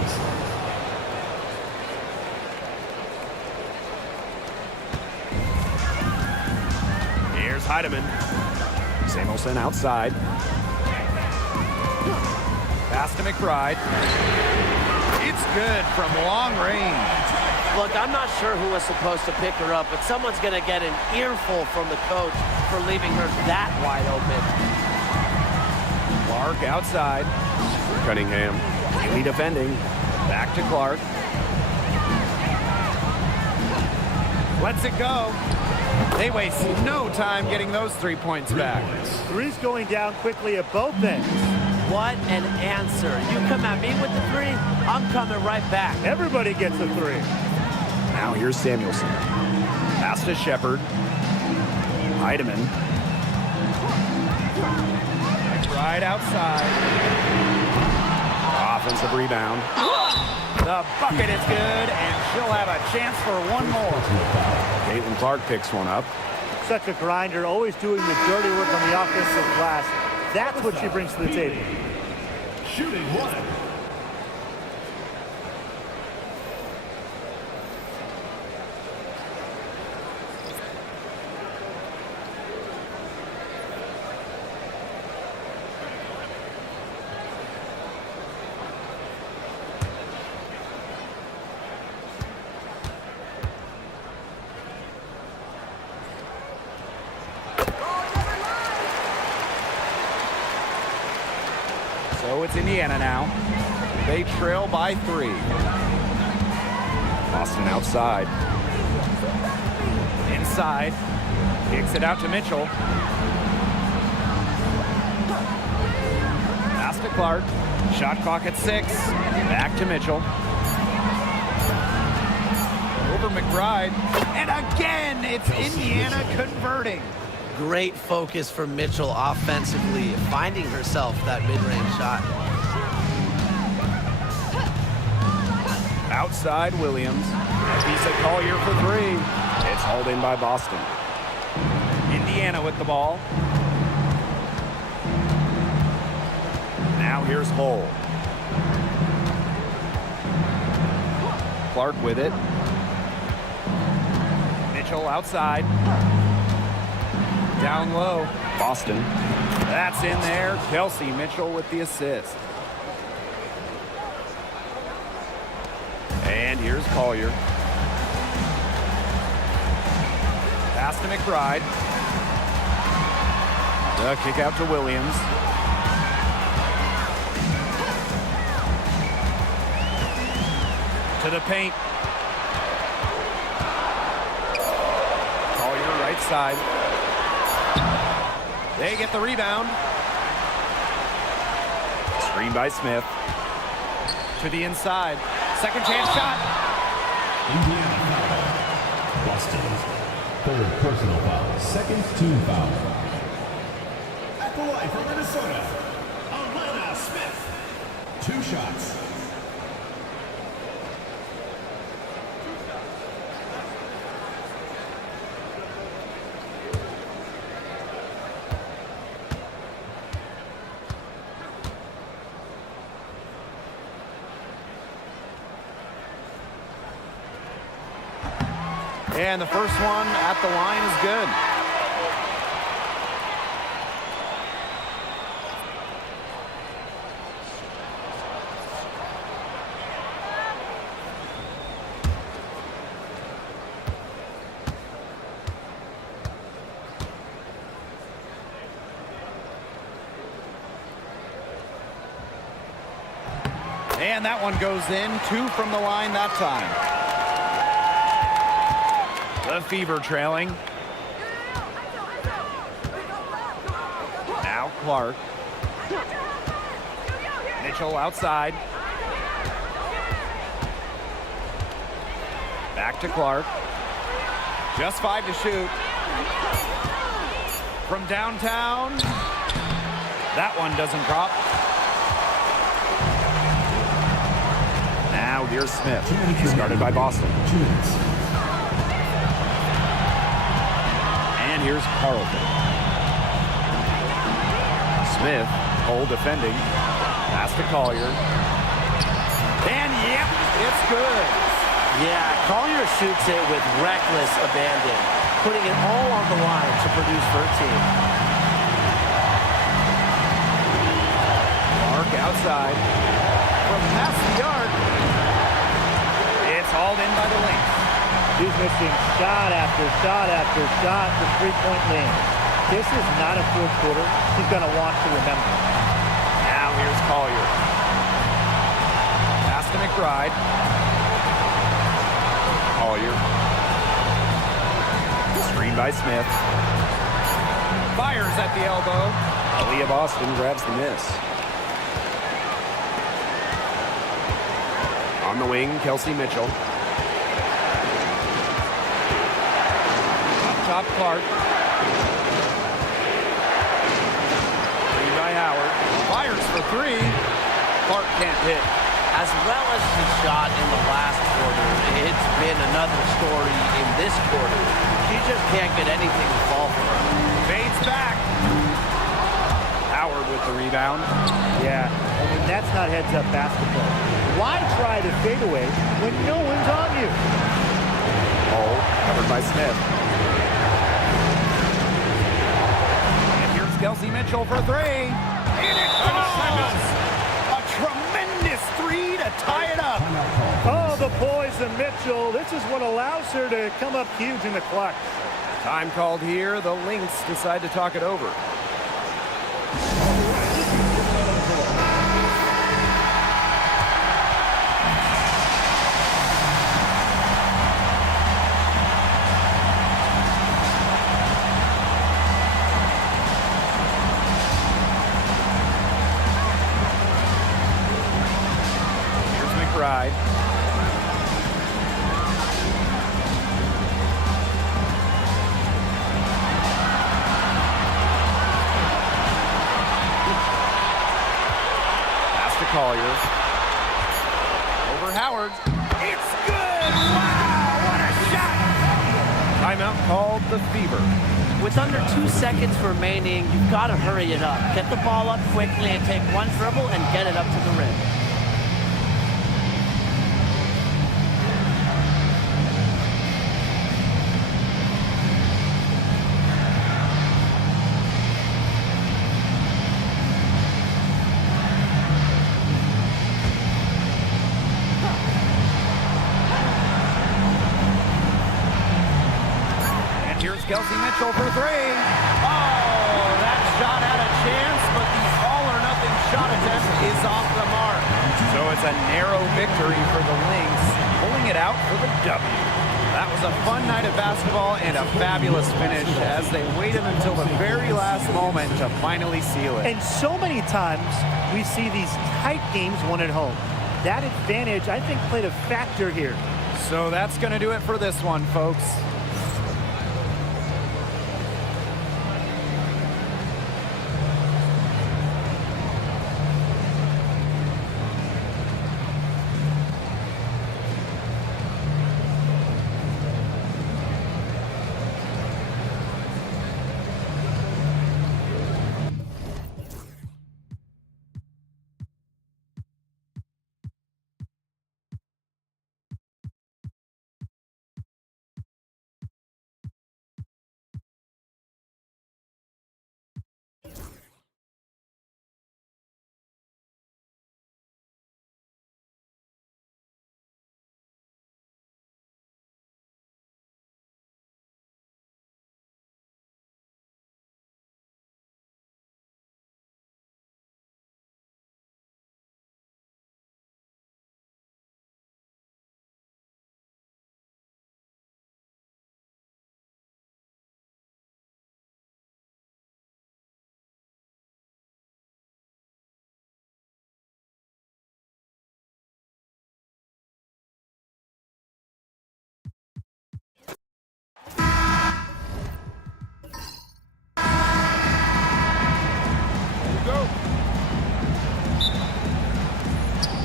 Here's Heidemann. Samuelson outside. Pass to McBride. It's good from long range. Look, I'm not sure who was supposed to pick her up, but someone's going to get an earful from the coach for leaving her that wide open. Clark outside. Cunningham. Healy defending. Back to Clark. Lets it go. They waste no time getting those 3 points back. 3's going down quickly at both ends. What an answer. You come at me with the 3, I'm coming right back. Everybody gets a 3. Now here's Samuelson. Pass to Shepard. Heidemann. Right outside. Offensive rebound. The bucket is good, and she'll have a chance for one more. Caitlin Clark picks one up. Such a grinder, always doing the dirty work on the offensive glass. That's what she brings to the table. Shooting 1. So it's Indiana now. They trail by 3. Boston outside. Inside. Kicks it out to Mitchell. Pass to Clark. Shot clock at 6. Back to Mitchell. Over McBride. And again, it's Indiana converting. Great focus from Mitchell offensively, finding herself that mid-range shot. Outside Williams. Lisa Collier for 3. It's hauled in by Boston. Indiana with the ball. Now Now here's Hull. Clark with it. Mitchell outside. Down low. Boston. That's in there. Kelsey Mitchell with the assist. And here's Collier. Pass to McBride. The kick out to Williams. To the paint. Collier right side. They get the rebound. Screen by Smith. To the inside. Second chance shot. Indiana foul. Boston's third personal foul. Second team foul. At the line for Minnesota, Alana Smith. 2 shots. And the first one at the line is good. And that one goes in. 2 from the line that time. The Fever trailing. Now Clark. Mitchell outside. Back to Clark. Just 5 to shoot. From downtown. That one doesn't drop. Now here's Smith. He's guarded by Boston. And here's Carlton. Smith, Hull defending. Pass to Collier. And yep, it's good. Yeah, Collier shoots it with reckless abandon, putting it all on the line to produce for a team. Clark outside. From past the arc. It's hauled in by the Lynx. He's missing shot after shot after shot for three-point land. This is not a fourth quarter he's going to want to remember. Now here's Collier. Pass to McBride. Collier. Screen by Smith. Fires at the elbow. Aaliyah Boston grabs the miss. On the wing, Kelsey Mitchell. Up top, Clark. Three by Howard. Fires for 3. Clark can't hit. As well as he shot in the last quarter, it's been another story in this quarter. She just can't get anything to fall for her. Fades back. Howard with the rebound. Yeah, I mean, that's not heads-up basketball. Why try to fade away when no one's on you? Hull covered by Smith. And here's Kelsey Mitchell for 3. And it goes! A tremendous 3 to tie it up. Oh, the poison Mitchell. This is what allows her to come up huge in the clutch. Time called here. The Lynx decide to talk it over. McBride. Pass to Collier. Over Howard. It's good! Wow, what a shot! Timeout called the Fever. With under 2 seconds remaining, you've got to hurry it up. Get the ball up quickly and take one dribble and get it up to the rim. Kelsey Mitchell for three. Oh, that shot had a chance, but the all-or-nothing shot attempt is off the mark. So it's a narrow victory for the Lynx, pulling it out for the W. That was a fun night of basketball and a fabulous finish as they waited until the very last moment to finally seal it. And so many times we see these tight games won at home. That advantage, I think, played a factor here. So that's going to do it for this one, folks.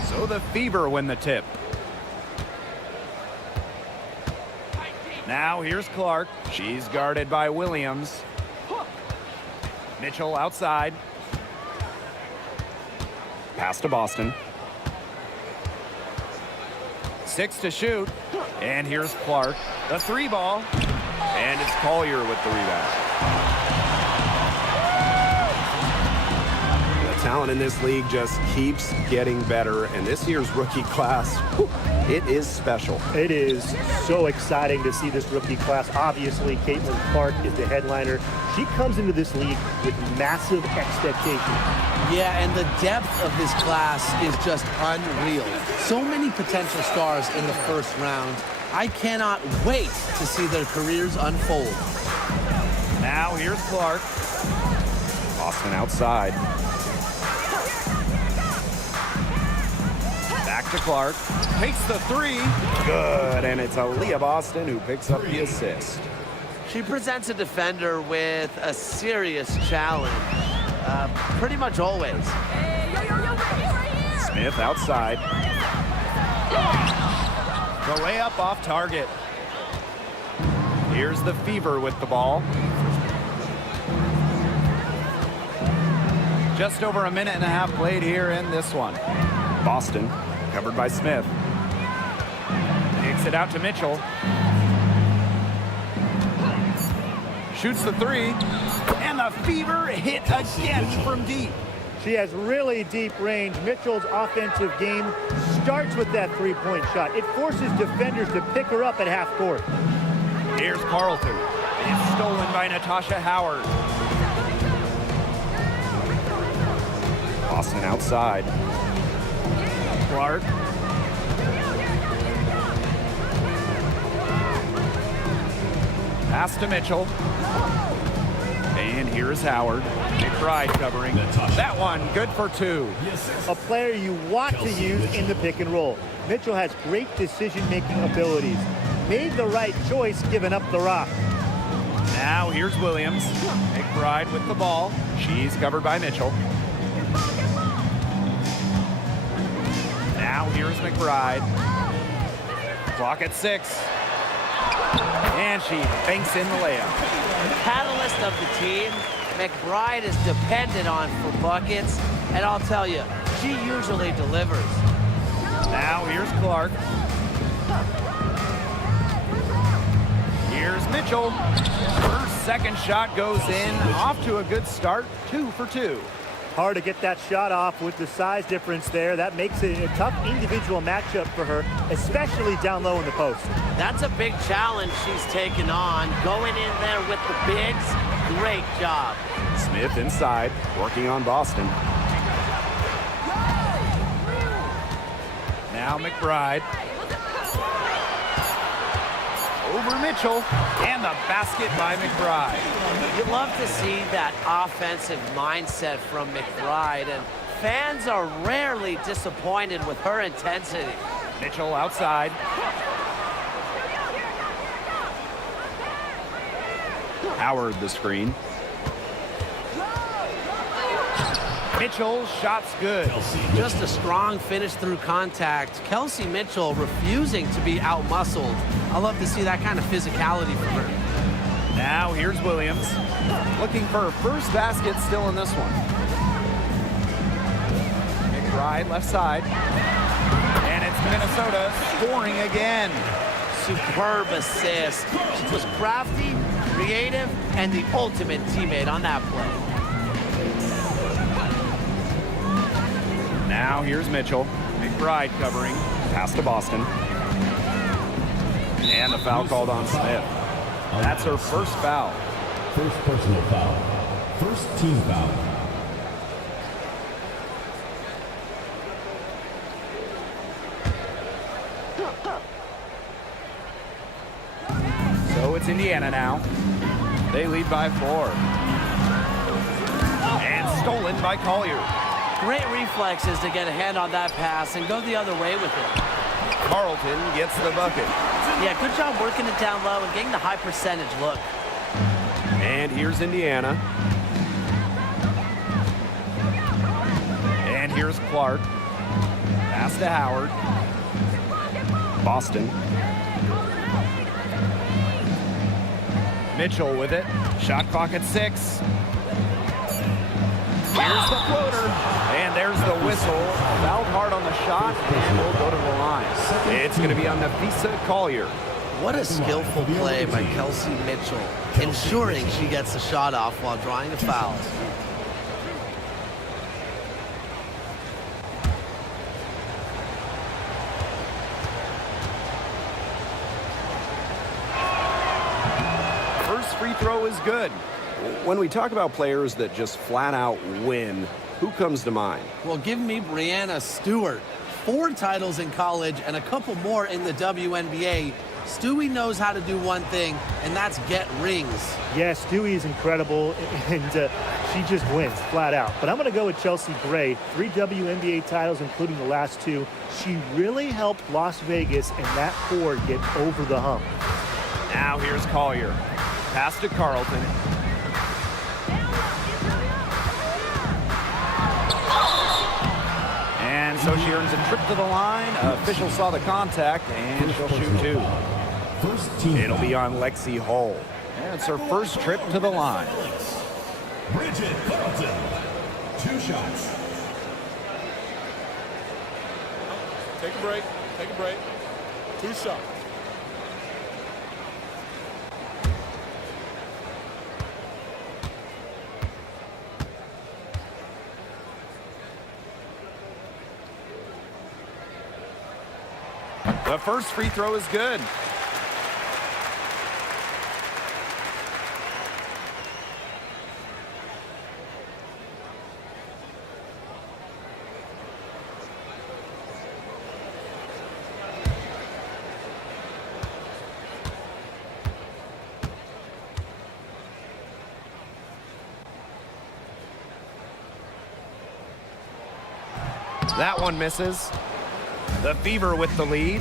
So the Fever win the tip. Now here's Clark. She's guarded by Williams. Mitchell outside. Pass to Boston. 6 to shoot. And here's Clark. The three ball. And it's Collier with the rebound. Talent in this league just keeps getting better, and this year's rookie class, it is special. It is so exciting to see this rookie class. Obviously, Caitlin Clark is the headliner. She comes into this league with massive expectations. Yeah, and the depth of this class is just unreal. So many potential stars in the first round. I cannot wait to see their careers unfold. Now here's Clark. Boston outside. Back to Clark. Takes the three. Good, and it's Aaliyah Boston who picks up the assist. She presents a defender with a serious challenge, pretty much always. Right here. Smith outside. The layup off target. Here's the Fever with the ball. Just over a minute and a half played here in this one. Boston covered by Smith. Kicks it out to Mitchell. Shoots the three. And the Fever hit again from deep. She has really deep range. Mitchell's offensive game starts with that three-point shot. It forces defenders to pick her up at half court. Here's Carlton. It's stolen by Natasha Howard. Boston outside. Clark. Pass to Mitchell. And here's Howard. McBride covering. That one, good for two. A player you want to use in the pick and roll. Mitchell has great decision-making abilities. Made the right choice giving up the rock. Now here's Williams. McBride with the ball. She's covered by Mitchell. Now here's McBride. Clock at 6. And she banks in the layup. The catalyst of the team, McBride is dependent on for buckets, and I'll tell you, she usually delivers. Now here's Clark. Here's Mitchell. Her second shot goes in. Off to a good start. 2 for 2. Hard to get that shot off with the size difference there. That makes it a tough individual matchup for her, especially down low in the post. That's a big challenge she's taken on. Going in there with the bigs, great job. Smith inside, working on Boston. Now McBride. Over Mitchell. And the basket by McBride. You love to see that offensive mindset from McBride, and fans are rarely disappointed with her intensity. Mitchell outside. Howard the screen. Mitchell, shot's good. Just a strong finish through contact. Kelsey Mitchell refusing to be out-muscled. I love to see that kind of physicality from her. Now here's Williams. Looking for her first basket still in this one. McBride left side. And it's Minnesota scoring again. Superb assist. She was crafty, creative, and the ultimate teammate on that play. Now here's Mitchell. McBride covering. Pass to Boston. And the foul called on Smith. That's her first foul. First personal foul. First team foul. So it's Indiana now. They lead by 4. And stolen by Collier. Great reflexes to get a hand on that pass and go the other way with it. Carlton gets the bucket. Yeah, good job working it down low and getting the high percentage look. And here's Indiana. And here's Clark. Pass to Howard. Boston. Mitchell with it. Shot clock at 6. Here's the floater. And there's the whistle. Fouled hard on the shot, and we'll go to the line. It's going to be on Nafisa Collier. What a skillful play by Kelsey Mitchell, ensuring she gets the shot off while drawing the foul. First free throw is good. When we talk about players that just flat out win, who comes to mind? Well, give me Breanna Stewart. 4 titles in college and a couple more in the WNBA. Stewie knows how to do one thing, and that's get rings. Yes, Stewie is incredible, and she just wins flat out. But I'm going to go with Chelsea Gray. 3 WNBA titles, including the last 2. She really helped Las Vegas and that core get over the hump. Now here's Collier. Pass to Carlton. And so she earns a trip to the line. Official saw the contact, and she'll shoot 2. First team It'll be foul. on Lexi Hull. And it's her first trip to the line. Bridget Carlton. 2 shots. Take a break. Take a break. 2 shots. The first free throw is good. That one misses. The Fever with the lead.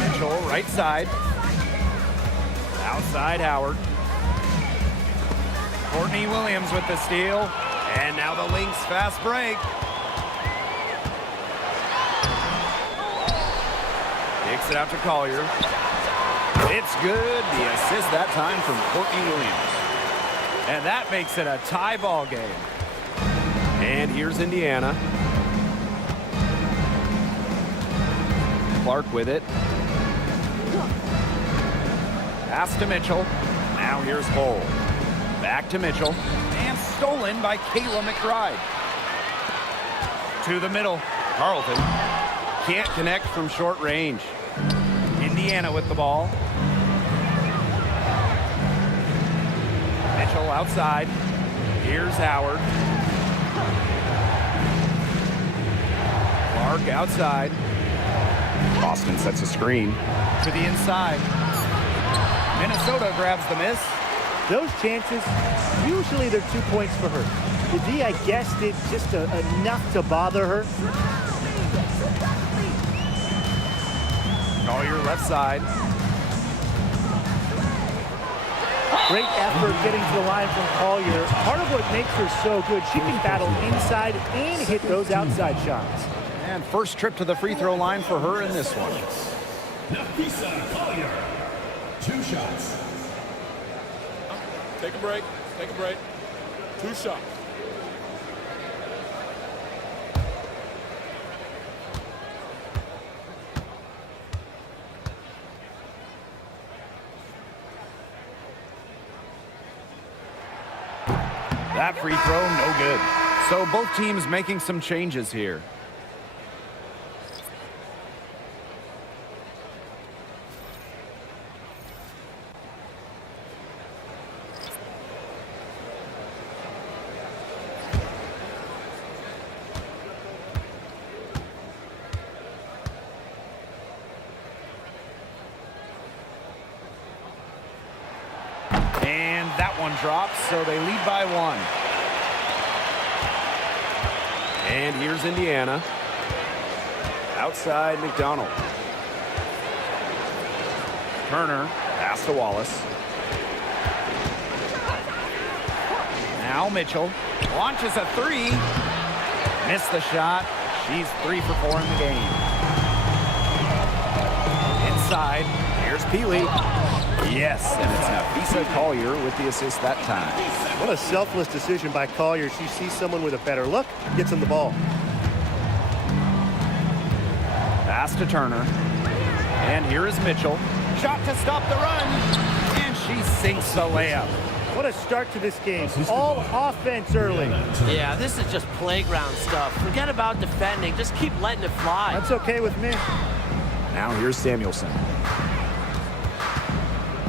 Mitchell, right side. Outside Howard. Courtney Williams with the steal. And now the Lynx fast break. Takes it out to Collier. It's good. The assist that time from Courtney Williams. And that makes it a tie ball game. And here's Indiana. Clark with it. Pass to Mitchell. Now here's Hull. Back to Mitchell. And stolen by Kayla McBride. To the middle. Carlton can't connect from short range. Indiana with the ball. Mitchell outside. Here's Howard. Clark outside. Boston sets a screen. To the inside. Minnesota grabs the miss. Those chances, usually they're 2 points for her. The D, I guess, did just enough to bother her. Collier left side. Great effort getting to the line from Collier. Part of what makes her so good, she can battle inside and hit those outside shots. And first trip to the free throw line for her in this one. Nafisa Collier. 2 shots. Take a break. Take a break. 2 shots. That free throw, no good. So both teams making some changes here. And that one drops, so they lead by 1. And here's Indiana. Outside McDonald. Turner, Pass to Wallace. now Mitchell. Launches a 3. Missed the shot. She's 3 for 4 in the game. Inside. Here's Peely. Yes, and it's Nafisa Collier with the assist that time. What a selfless decision by Collier. She sees someone with a better look, gets him the ball. Pass to Turner. And here is Mitchell. Shot to stop the run. And she sinks the layup. What a start to this game. All offense early. Yeah, this is just playground stuff. Forget about defending. Just keep letting it fly. That's okay with me. Now here's Samuelson.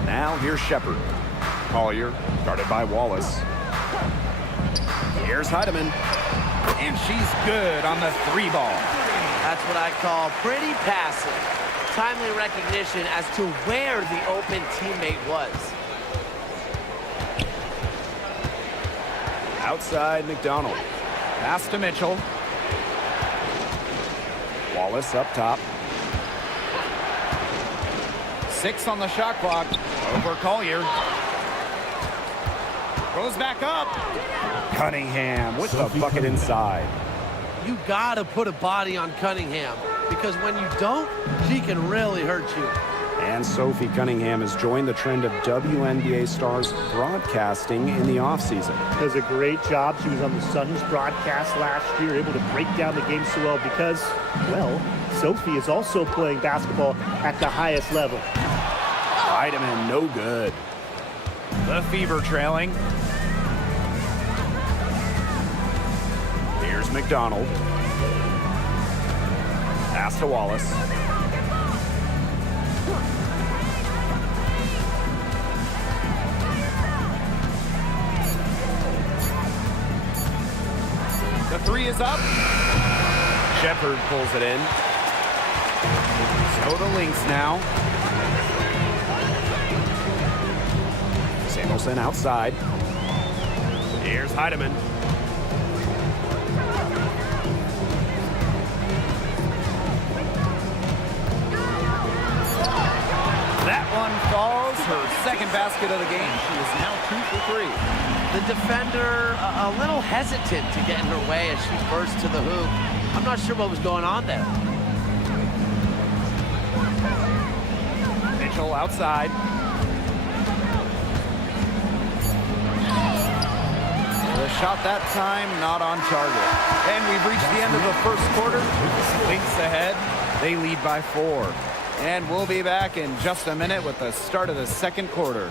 Now here's Shepard. Collier, guarded by Wallace. Here's Heidemann. And she's good on the 3 ball. That's what I call pretty passive. Timely recognition as to where the open teammate was. Outside McDonald. Pass to Mitchell. Wallace up top. 6 on the shot clock. Over Collier. Goes back up. Cunningham with the bucket inside. You gotta put a body on Cunningham, because when you don't, she can really hurt you. And Sophie Cunningham has joined the trend of WNBA stars broadcasting in the offseason. Does a great job. She was on the Suns broadcast last year, able to break down the game so well because, well, Sophie is also playing basketball at the highest level. Heidemann, no good. The Fever trailing. Here's McDonald. Pass to Wallace. The 3 is up. Shepard pulls it in. Minnesota Lynx now. Samuelson outside. Here's Heidemann. That one falls. Her second basket of the game. She is now 2 for 3. The defender a little hesitant to get in her way as she burst to the hoop. I'm not sure what was going on there. Rachel outside. The shot that time not on target. And we've reached the end of the first quarter. Lynx ahead. They lead by 4. And we'll be back in just a minute with the start of the second quarter.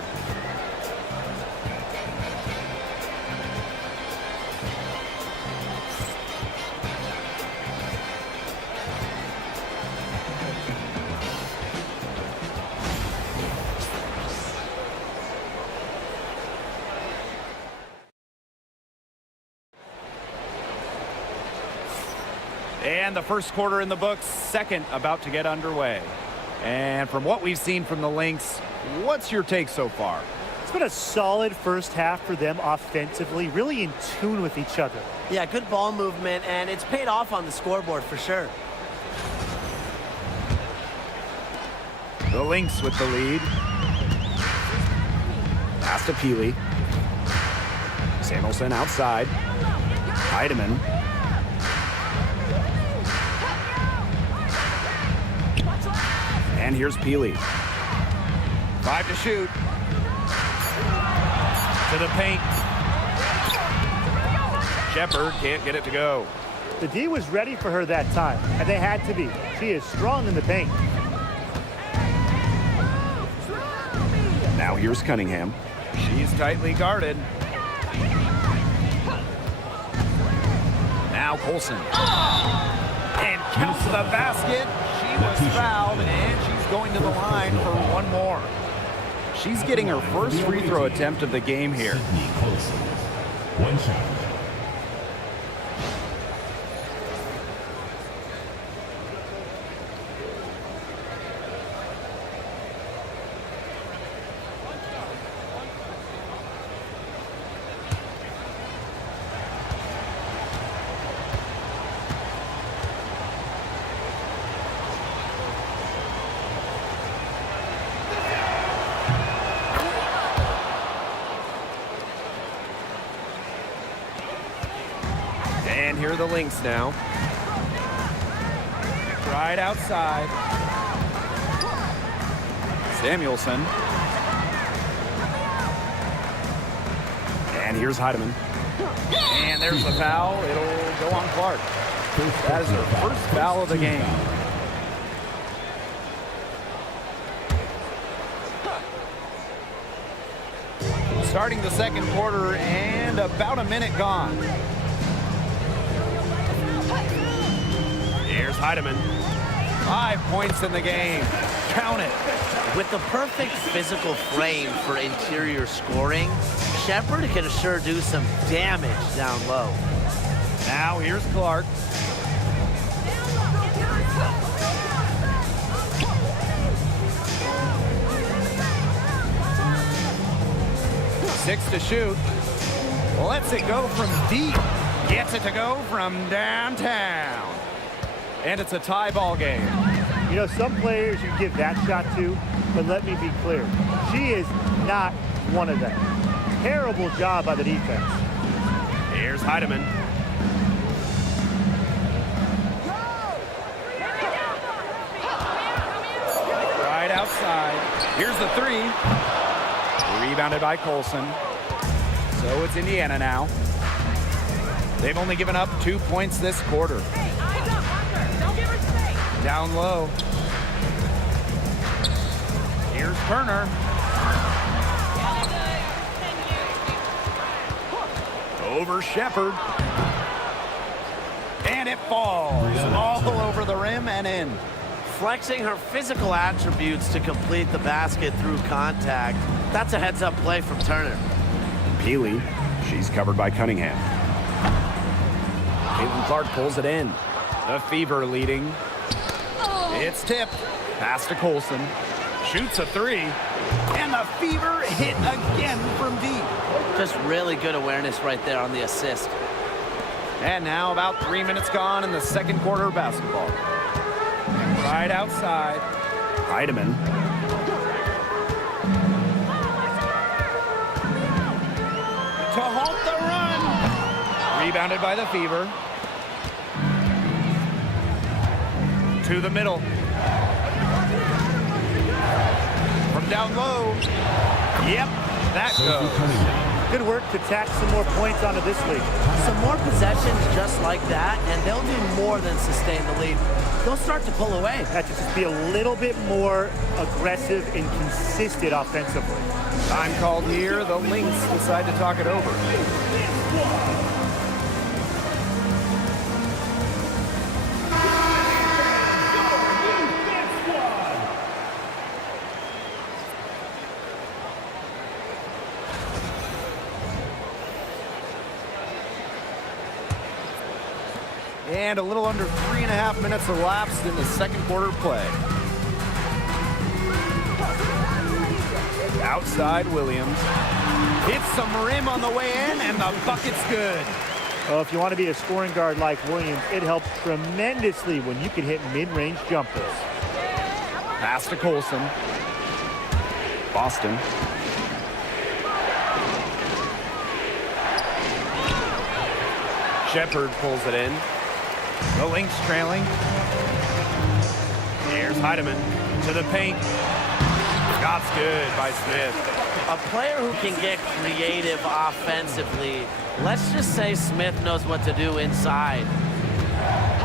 And the first quarter in the books, second about to get underway. And from what we've seen from the Lynx, what's your take so far? It's been a solid first half for them offensively, really in tune with each other. Yeah, good ball movement, and it's paid off on the scoreboard for sure. The Lynx with the lead. Pass to Peely. Samuelson outside. Heidemann. And here's Peely. 5 to shoot. To the paint. Shepard can't get it to go. The D was ready for her that time, and they had to be. She is strong in the paint. Now here's Cunningham. She's tightly guarded. Now Colson. And counts the basket. She was fouled, and she's going to the line for one more. She's getting her first free throw attempt of the game here. One shot. And here are the Lynx now. Right outside. Samuelson. And here's Heidemann. And there's the foul. It'll go on Clark. That is her first foul of the game. Starting the second quarter and about a minute gone. Here's Heidemann. 5 points in the game. Count it. With the perfect physical frame for interior scoring, Shepard can sure do some damage down low. Now here's Clark. Six to shoot. Lets it go from deep. Gets it to go from downtown. And it's a tie ball game. You know, some players you give that shot to, but let me be clear. She is not one of them. Terrible job by the defense. Here's Heidemann. Right outside. Here's the three. Rebounded by Colson. So it's Indiana now. They've only given up 2 points this quarter. Down low. Here's Turner. Over Shepard. And it falls all over the rim and in. Flexing her physical attributes to complete the basket through contact. That's a heads-up play from Turner. Peely. She's covered by Cunningham. Caitlin Clark pulls it in. The Fever leading. It's tipped. Pass to Colson. Shoots a three. And the Fever hit again from deep. Just really good awareness right there on the assist. And now about 3 minutes gone in the second quarter of basketball. Right outside. Heidemann. To halt the run. Rebounded by the Fever. To the middle. From down low. Yep, that goes. Good work to tack some more points onto this lead. Some more possessions just like that, and they'll do more than sustain the lead. They'll start to pull away. Have to just be a little bit more aggressive and consistent offensively. Time called here. The Lynx decide to talk it over. And a little under 3.5 minutes elapsed in the second quarter play. Outside Williams. Hits some rim on the way in, and the bucket's good. Well, if you want to be a scoring guard like Williams, it helps tremendously when you can hit mid-range jumpers. Pass to Colson. Boston. Shepard pulls it in. The Lynx trailing. Here's Heidemann to the paint. Shot's good by Smith. A player who can get creative offensively. Let's just say Smith knows what to do inside.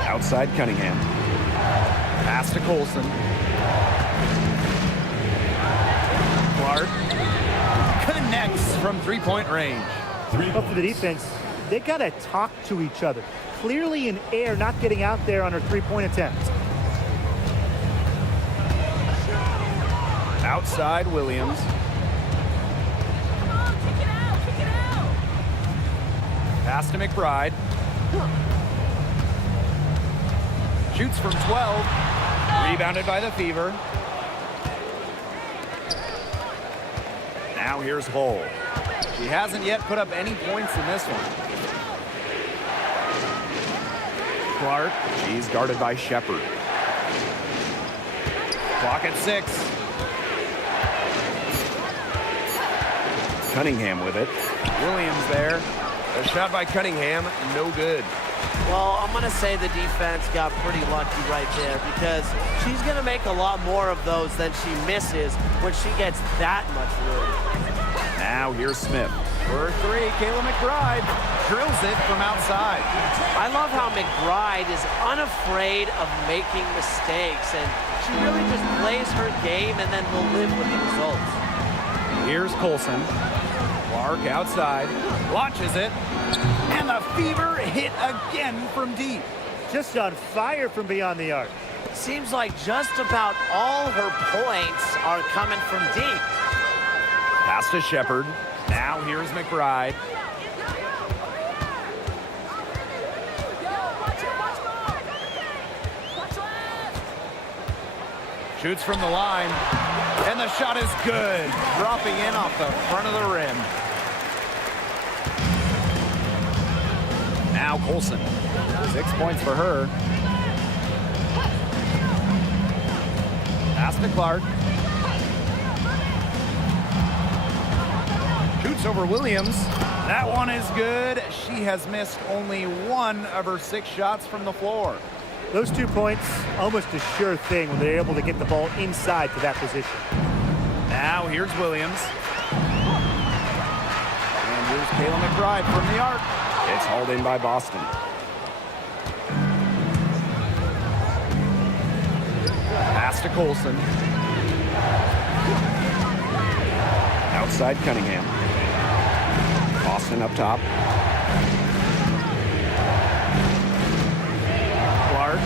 Outside Cunningham. Pass to Colson. Clark connects from three-point range. Up for the defense, they got to talk to each other. Clearly in air, not getting out there on her three-point attempt. Outside Williams. Come on, kick it out, kick it out. Pass to McBride. Shoots from 12. Rebounded by the Fever. Now here's Hull. He hasn't yet put up any points in this one. Clark. She's guarded by Shepard. Clock at 6. Cunningham with it. Williams there. A shot by Cunningham, no good. Well, I'm going to say the defense got pretty lucky right there because she's going to make a lot more of those than she misses when she gets that much room. Now here's Smith. For 3, Kayla McBride drills it from outside. I love how McBride is unafraid of making mistakes, and she really just plays her game and then will live with the results. Here's Colson. Clark outside, launches it, and the Fever hit again from deep. Just on fire from beyond the arc. Seems like just about all her points are coming from deep. Pass to Shepard. Now here's McBride. Shoots from the line, and the shot is good. Dropping in off the front of the rim. Now Colson. 6 points for her. Pass to Clark. Shoots over Williams. That one is good. She has missed only 1 of her 6 shots from the floor. Those 2 points, almost a sure thing when they're able to get the ball inside to that position. Now here's Williams. And here's Kayla McBride from the arc. It's hauled in by Boston. Pass to Colson. Outside Cunningham. Boston up top. Clark.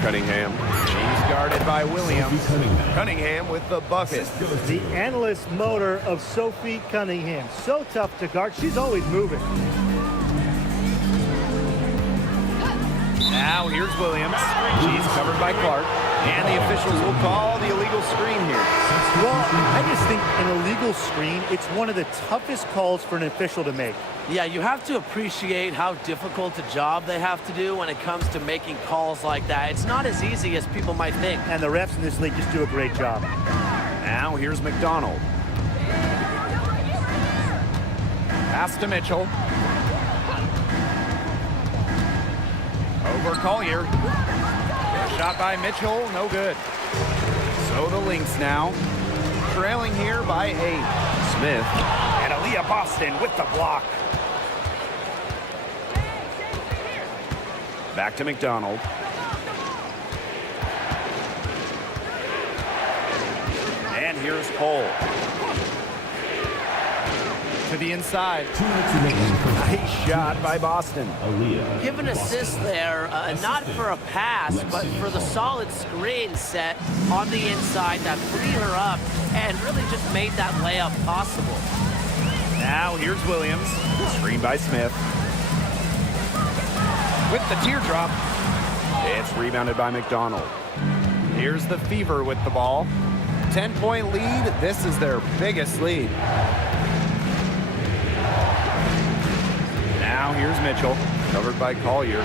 Cunningham. She's guarded by Williams. Cunningham with the bucket. The endless motor of Sophie Cunningham. So tough to guard. She's always moving. Now here's Williams. She's covered by Clark. And the officials will call the illegal screen here. Well, I just think an illegal screen, it's one of the toughest calls for an official to make. Yeah, you have to appreciate how difficult a job they have to do when it comes to making calls like that. It's not as easy as people might think. And the refs in this league just do a great job. Now here's McDonald. Pass to Mitchell. Over Collier. A shot by Mitchell, no good. So So the Lynx now, trailing here by 8. Smith. And Aaliyah Boston with the block. Back to McDonald. And here's Cole. To the inside. 2 minutes remaining for Nice shot by Boston. Aaliyah. Give an assist there, not for a pass, but for the solid screen set on the inside that freed her up and really just made that layup possible. Now here's Williams. Screen by Smith. With the teardrop. It's rebounded by McDonald. Here's the Fever with the ball. 10-point lead. This is their biggest lead. Now here's Mitchell, covered by Collier.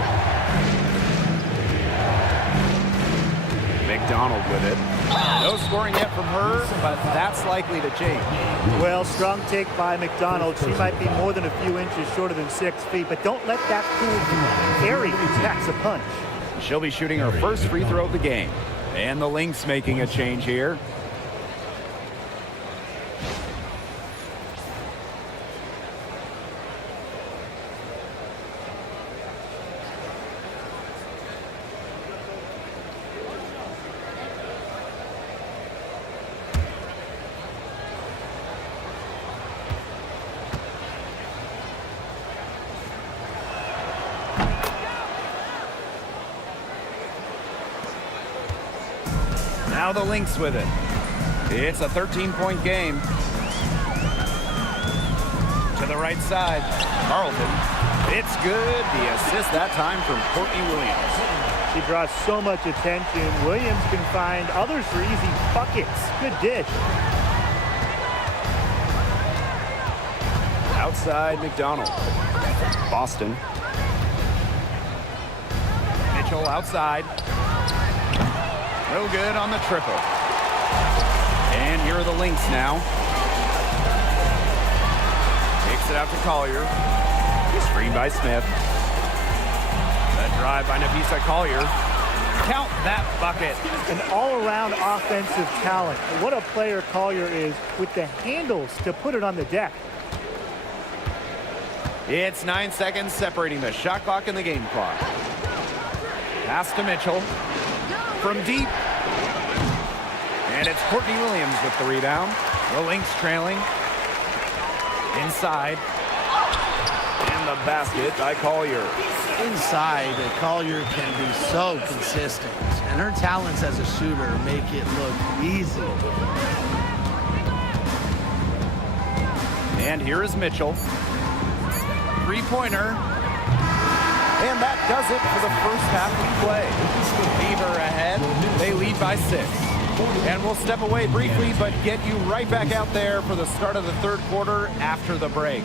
McDonald with it. No scoring yet from her, but that's likely to change. Well, strong take by McDonald. She might be more than a few inches shorter than 6 feet, but don't let that fool you. Airy packs a punch. She'll be shooting her first free throw of the game. And the Lynx making a change here. Now the Lynx with it. It's a 13-point game. To the right side, Carlton. It's good. The assist that time from Courtney Williams. She draws so much attention. Williams can find others for easy buckets. Good dish. Outside McDonald. Boston. Mitchell outside. No good on the triple. And here are the Lynx now. Takes it out to Collier. Screen by Smith. A drive by Napisa Collier. Count that bucket. An all-around offensive talent. What a player Collier is with the handles to put it on the deck. It's 9 seconds separating the shot clock and the game clock. Pass to Mitchell. From deep. And it's Courtney Williams with the rebound. The Lynx trailing. Inside. And the basket by Collier. Inside, Collier can be so consistent, and her talents as a shooter make it look easy. And here is Mitchell. Three-pointer. And that does it for the first half of play. Fever ahead. They lead by 6. And we'll step away briefly, but get you right back out there for the start of the third quarter after the break.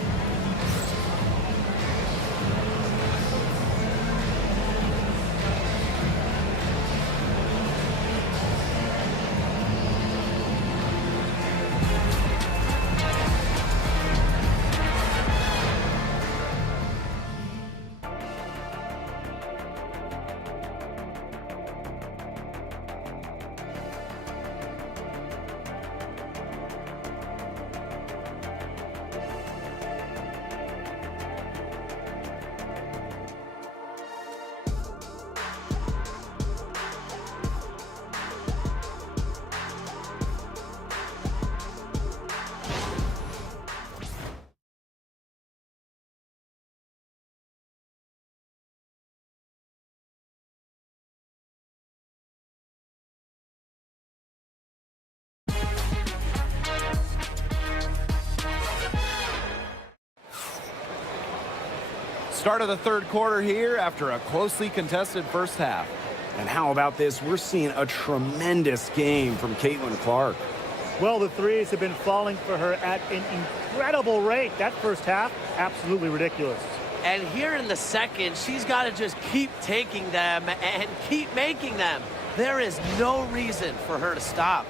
Start of the third quarter here after a closely contested first half. And how about this? We're seeing a tremendous game from Caitlin Clark. Well, the threes have been falling for her at an incredible rate. That first half, absolutely ridiculous. And here in the second, she's got to just keep taking them and keep making them. There is no reason for her to stop.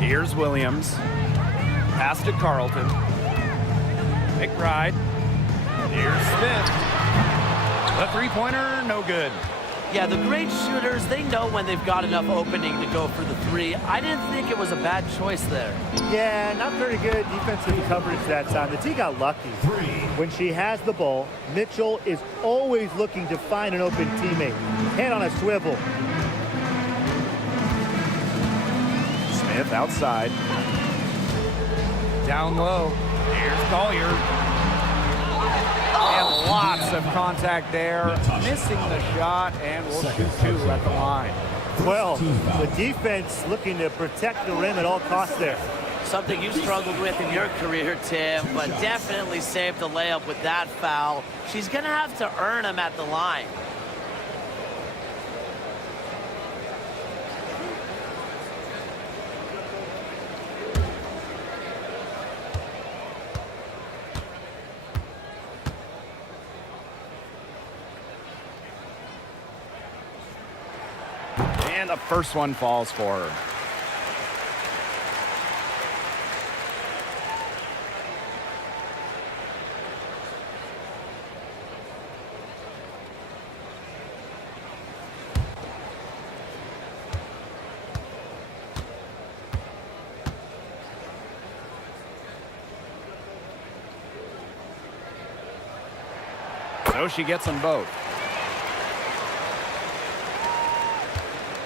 Here's Williams. Pass to Carlton. McBride. Here's Smith. The three-pointer, no good. Yeah, the great shooters, they know when they've got enough opening to go for the three. I didn't think it was a bad choice there. Yeah, not very good defensive coverage that time. The T got lucky. When she has the ball, Mitchell is always looking to find an open teammate. Head on a swivel. Smith outside. Down low. Here's Collier. And lots of contact there. Missing the shot, and we'll shoot two at the line. Well, the defense looking to protect the rim at all costs there. Something you struggled with in your career, Tim, but definitely saved the layup with that foul. She's going to have to earn him at the line. And the first one falls for her. So she gets them both.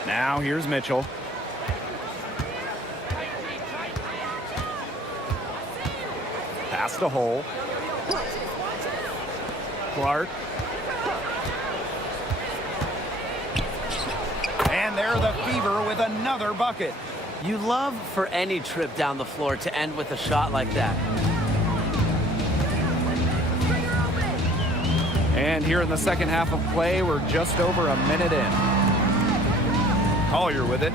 Now here's Mitchell. Pass to Hole. Clark. And they're the Fever with another bucket. You love for any trip down the floor to end with a shot like that. And here in the second half of play, we're just over a minute in. Collier with it.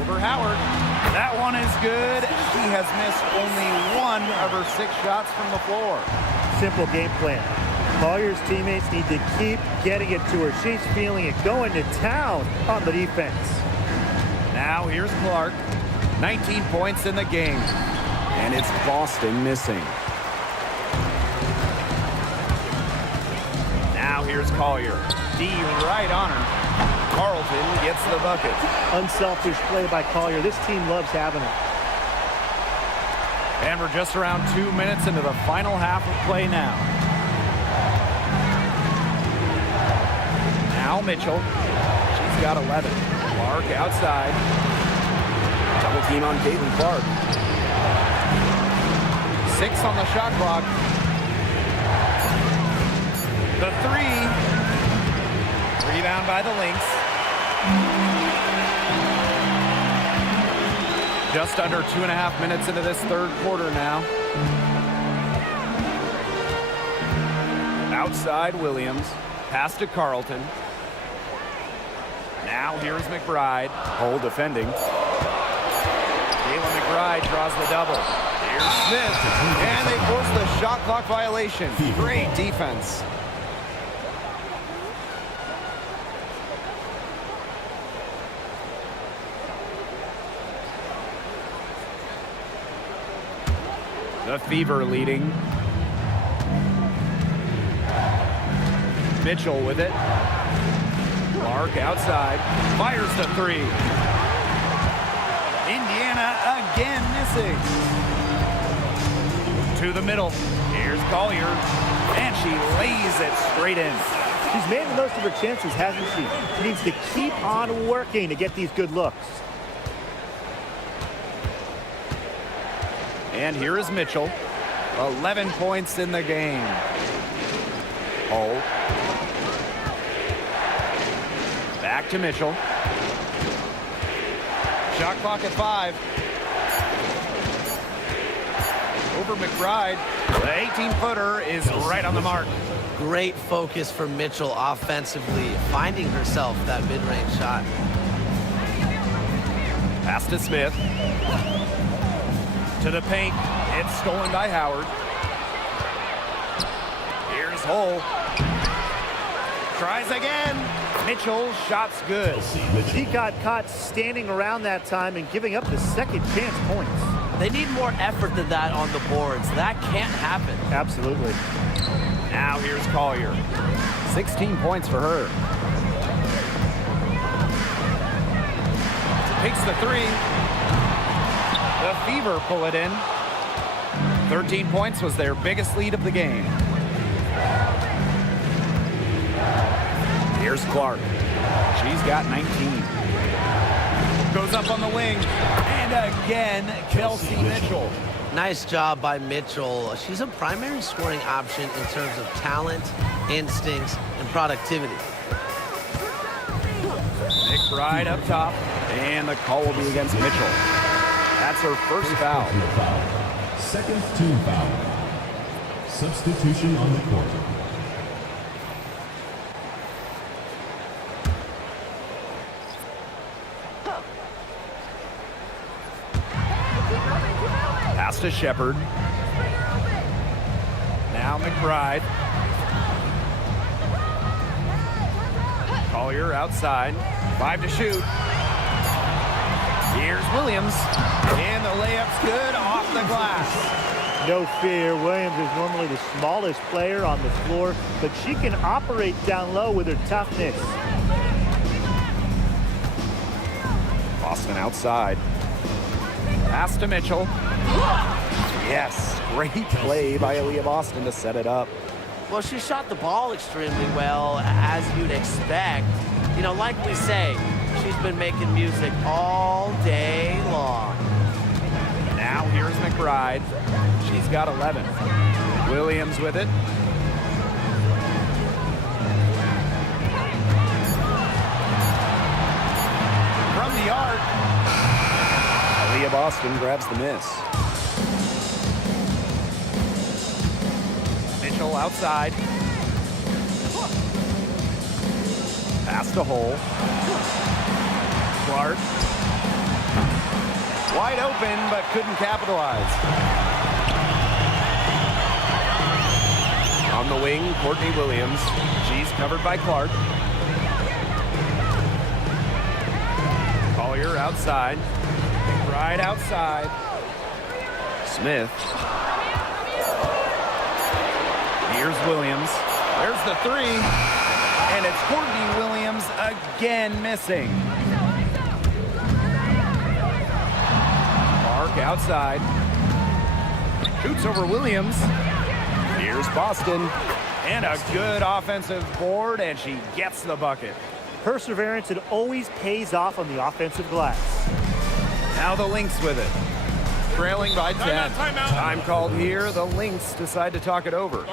Over Howard. That one is good. She has missed only one of her 6 shots from the floor. Simple game plan. Collier's teammates need to keep getting it to her. She's feeling it, going to town on the defense. Now here's Clark. 19 points in the game. And it's Boston missing. Now here's Collier. D right on her. Carlton gets the bucket. Unselfish play by Collier. This team loves having her. And we're just around 2 minutes into the final half of play now. Now Mitchell. She's got 11. Clark outside. Double team on Caitlin Clark. 6 on the shot clock. The 3. Rebound by the Lynx. Just under 2.5 minutes into this third quarter now. Outside Williams. Pass to Carlton. Now here's McBride. Hole defending. Kayla McBride draws the double. Here's Smith. And they force the shot clock violation. Great defense. The Fever leading. Mitchell with it. Clark outside. Fires the 3. Indiana again missing. To the middle. Here's Collier. And she lays it straight in. She's made the most of her chances, hasn't she? She needs to keep on working to get these good looks. And here is Mitchell. 11 points in the game. Hole. Back to Mitchell. Shot clock at 5. Over McBride. The 18-footer is right on the mark. Great focus for Mitchell offensively, finding herself that mid-range shot. Pass to Smith. To the paint. It's stolen by Howard. Here's Hole. Tries again. Mitchell, shot's good. He got caught standing around that time and giving up the second chance points. They need more effort than that on the boards. That can't happen. Absolutely. Now here's Collier. 16 points for her. Takes the three. The Fever pull it in. 13 points was their biggest lead of the game. Here's Clark. She's got 19. Goes up on the wing. And again, Kelsey Mitchell. Nice job by Mitchell. She's a primary scoring option in terms of talent, instincts, and productivity. McBride up top. And the call will be against Mitchell. That's her first foul. Second team foul. Substitution on the court. Pass to Shepard. Now McBride. Collier outside. 5 to shoot. Here's Williams. And the layup's good off the glass. No fear. Williams is normally the smallest player on the floor, but she can operate down low with her toughness. Boston outside. Pass to Mitchell. Yes, great play by Aaliyah Boston to set it up. Well, she shot the ball extremely well, as you'd expect. You know, like we say, she's been making music all day long. Now here's McBride. She's got 11. Williams with it. From the arc. Aaliyah Boston grabs the miss. Mitchell outside. Pass to Hole. Clark. Wide open, but couldn't capitalize. On the wing, Courtney Williams. She's covered by Clark. Collier outside. Right outside. Smith. Here's Williams. There's the three. And it's Courtney Williams again missing. Clark outside. Shoots over Williams. Here's Boston. And a good offensive board, and she gets the bucket. Perseverance, it always pays off on the offensive glass. Now the Lynx with it. Trailing by 10. Timeout. Time called here. The Lynx decide to talk it over.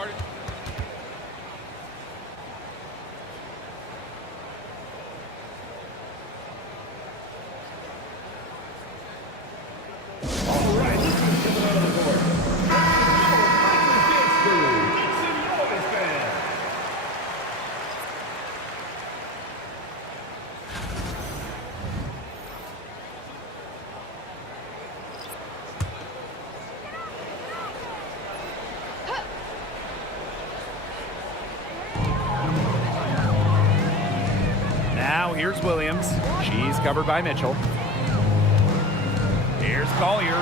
Now here's Williams. She's covered by Mitchell. Here's Collier.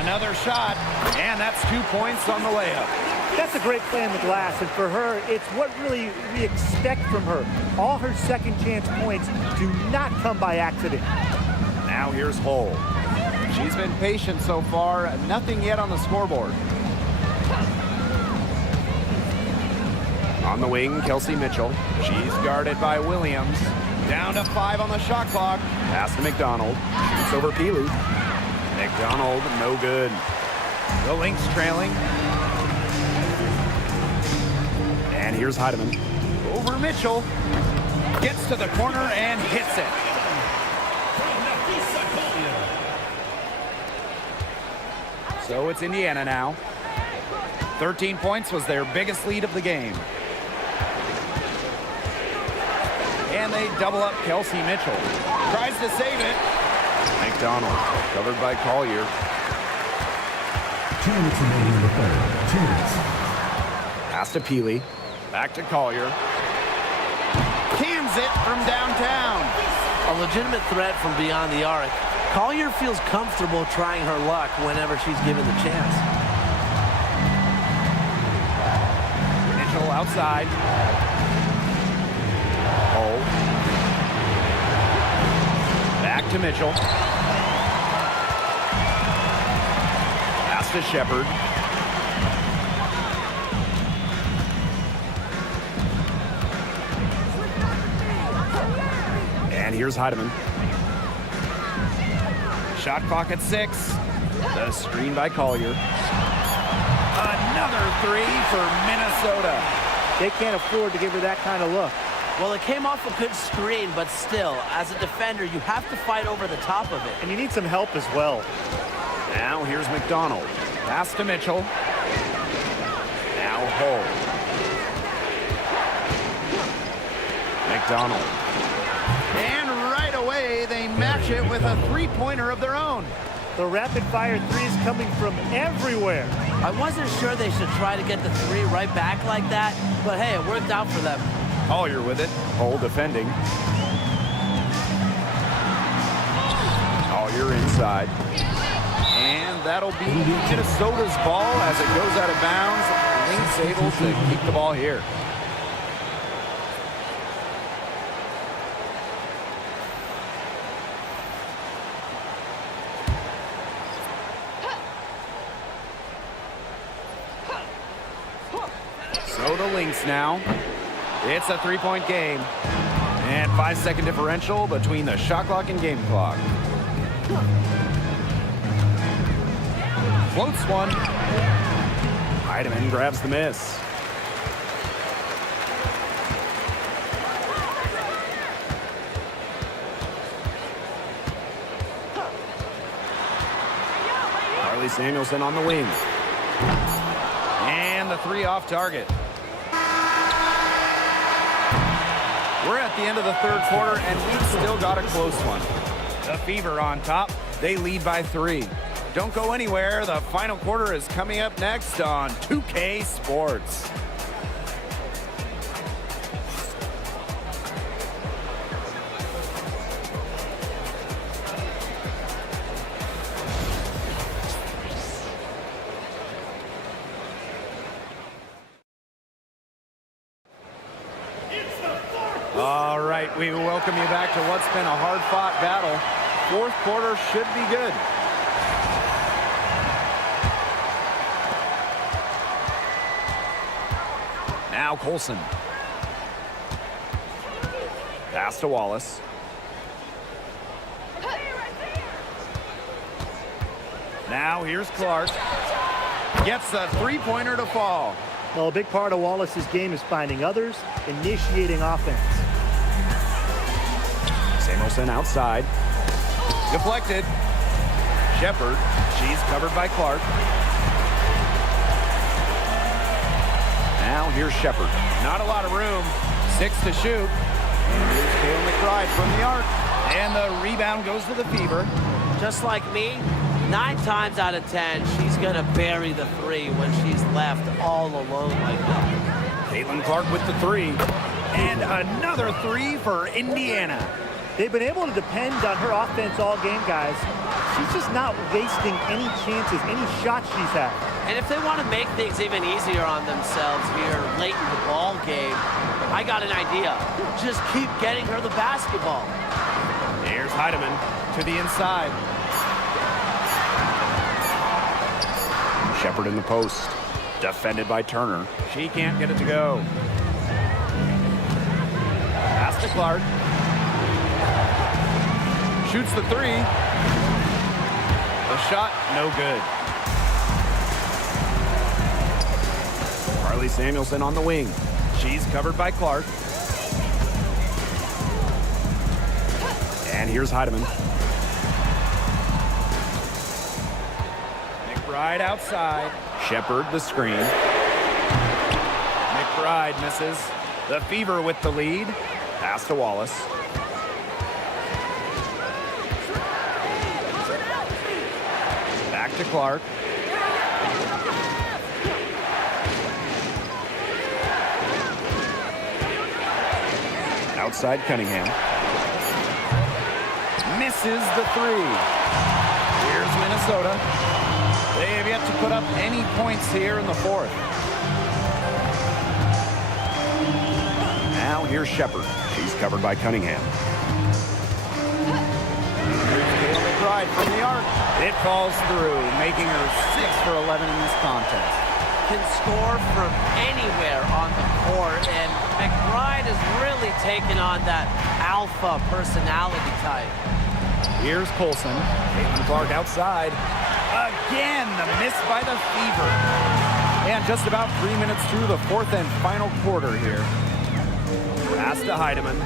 Another shot, and that's 2 points on the layup. That's a great play on the glass, and for her, it's what really we expect from her. All her second chance points do not come by accident. Now here's Hole. She's been patient so far. Nothing yet on the scoreboard. On the wing, Kelsey Mitchell. She's guarded by Williams. Down to 5 on the shot clock. Pass to McDonald. Shoots over Peely. McDonald, no good. The Lynx trailing. And here's Heidemann. Over Mitchell. Gets to the corner and hits it. So it's Indiana now. 13 points was their biggest lead of the game. And they double up Kelsey Mitchell. Tries to save it. McDonald, covered by Collier. 2 minutes remaining in the third. 2 minutes. Pass to Peely. Back to Collier. Can't Bangs it from downtown. A legitimate threat from beyond the arc. Collier feels comfortable trying her luck whenever she's given the chance. Mitchell outside. Hull. Back to Mitchell. Pass to Shepard. And here's Heidemann. Shot clock at 6. The screen by Collier. Another 3 for Minnesota. They can't afford to give her that kind of look. Well, it came off a good screen, but still, as a defender, you have to fight over the top of it. And you need some help as well. Now here's McDonald. Pass to Mitchell. Now Hull. McDonald. And right away, they match it with a three-pointer of their own. The rapid-fire threes coming from everywhere. I wasn't sure they should try to get the 3 right back like that, but hey, it worked out for them. Collier with it. Hull defending. Collier inside. And that'll be Minnesota's ball as it goes out of bounds. Lynx able to keep the ball here. So the Lynx now. It's a three-point game. And 5-second differential between the shot clock and game clock. Floats one. Heidemann grabs the miss. Carly Samuelson on the wing. And the 3 off target. We're at the end of the third quarter, and we've still got a close one. The Fever on top. They lead by 3. Don't go anywhere. The final quarter is coming up next on 2K Sports. All right, we welcome you back to what's been a hard-fought battle. Fourth quarter should be good. Now Colson. Pass to Wallace. Now here's Clark. Gets the three-pointer to fall. Well, a big part of Wallace's game is finding others, initiating offense. Samuelson outside. Deflected. Shepard. She's covered by Clark. Now here's Shepard. Not a lot of room. 6 to shoot. And here's Kale McBride from the arc. And the rebound goes to the Fever. Just like me, 9 times out of 10, she's going to bury the 3 when she's left all alone like that. Caitlin Clark with the 3. And another 3 for Indiana. They've been able to depend on her offense all game, guys. She's just not wasting any chances, any shots she's had. And if they want to make things even easier on themselves here late in the ball game, I got an idea. Just keep getting her the basketball. Here's Heidemann to the inside. Shepard in the post. Defended by Turner. She can't get it to go. Pass to Clark. Shoots the 3. The shot, no good. Carly Samuelson on the wing. She's covered by Clark. And here's Heidemann. McBride outside. Shepard the screen. McBride misses. The Fever with the lead. Pass to Wallace. Back to Clark. Outside Cunningham. Misses the three. Here's Minnesota. They have yet to put up any points here in the fourth. Now here's Shepard. She's covered by Cunningham. McBride from the arc. It falls through, making her 6 for 11 in this contest. Can score from anywhere on the court, and McBride has really taken on that alpha personality type. Here's Colson. Caitlin Clark outside. Again, the miss by the Fever. And just about 3 minutes through the fourth and final quarter here. Pass to Heidemann.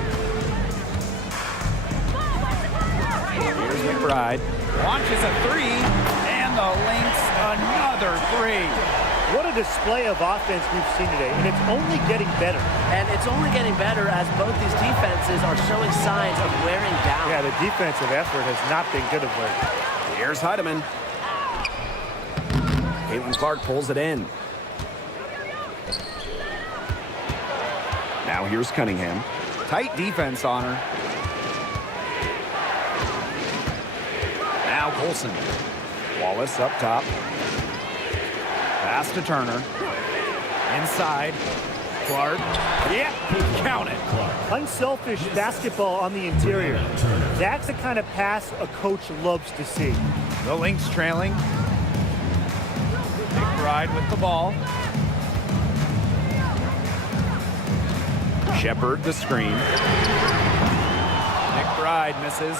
Here's McBride. Launches a three, and the Lynx another three. What a display of offense we've seen today, and it's only getting better. And it's only getting better as both these defenses are showing signs of wearing down. Yeah, the defensive effort has not been good of late. Here's Heidemann. Caitlin Clark pulls it in. Now here's Cunningham. Tight defense on her. Now Colson. Wallace up top. Pass to Turner. Inside. Clark. Yeah, count it. Unselfish basketball on the interior. That's the kind of pass a coach loves to see. The Lynx trailing. McBride with the ball. Shepard the screen. McBride misses.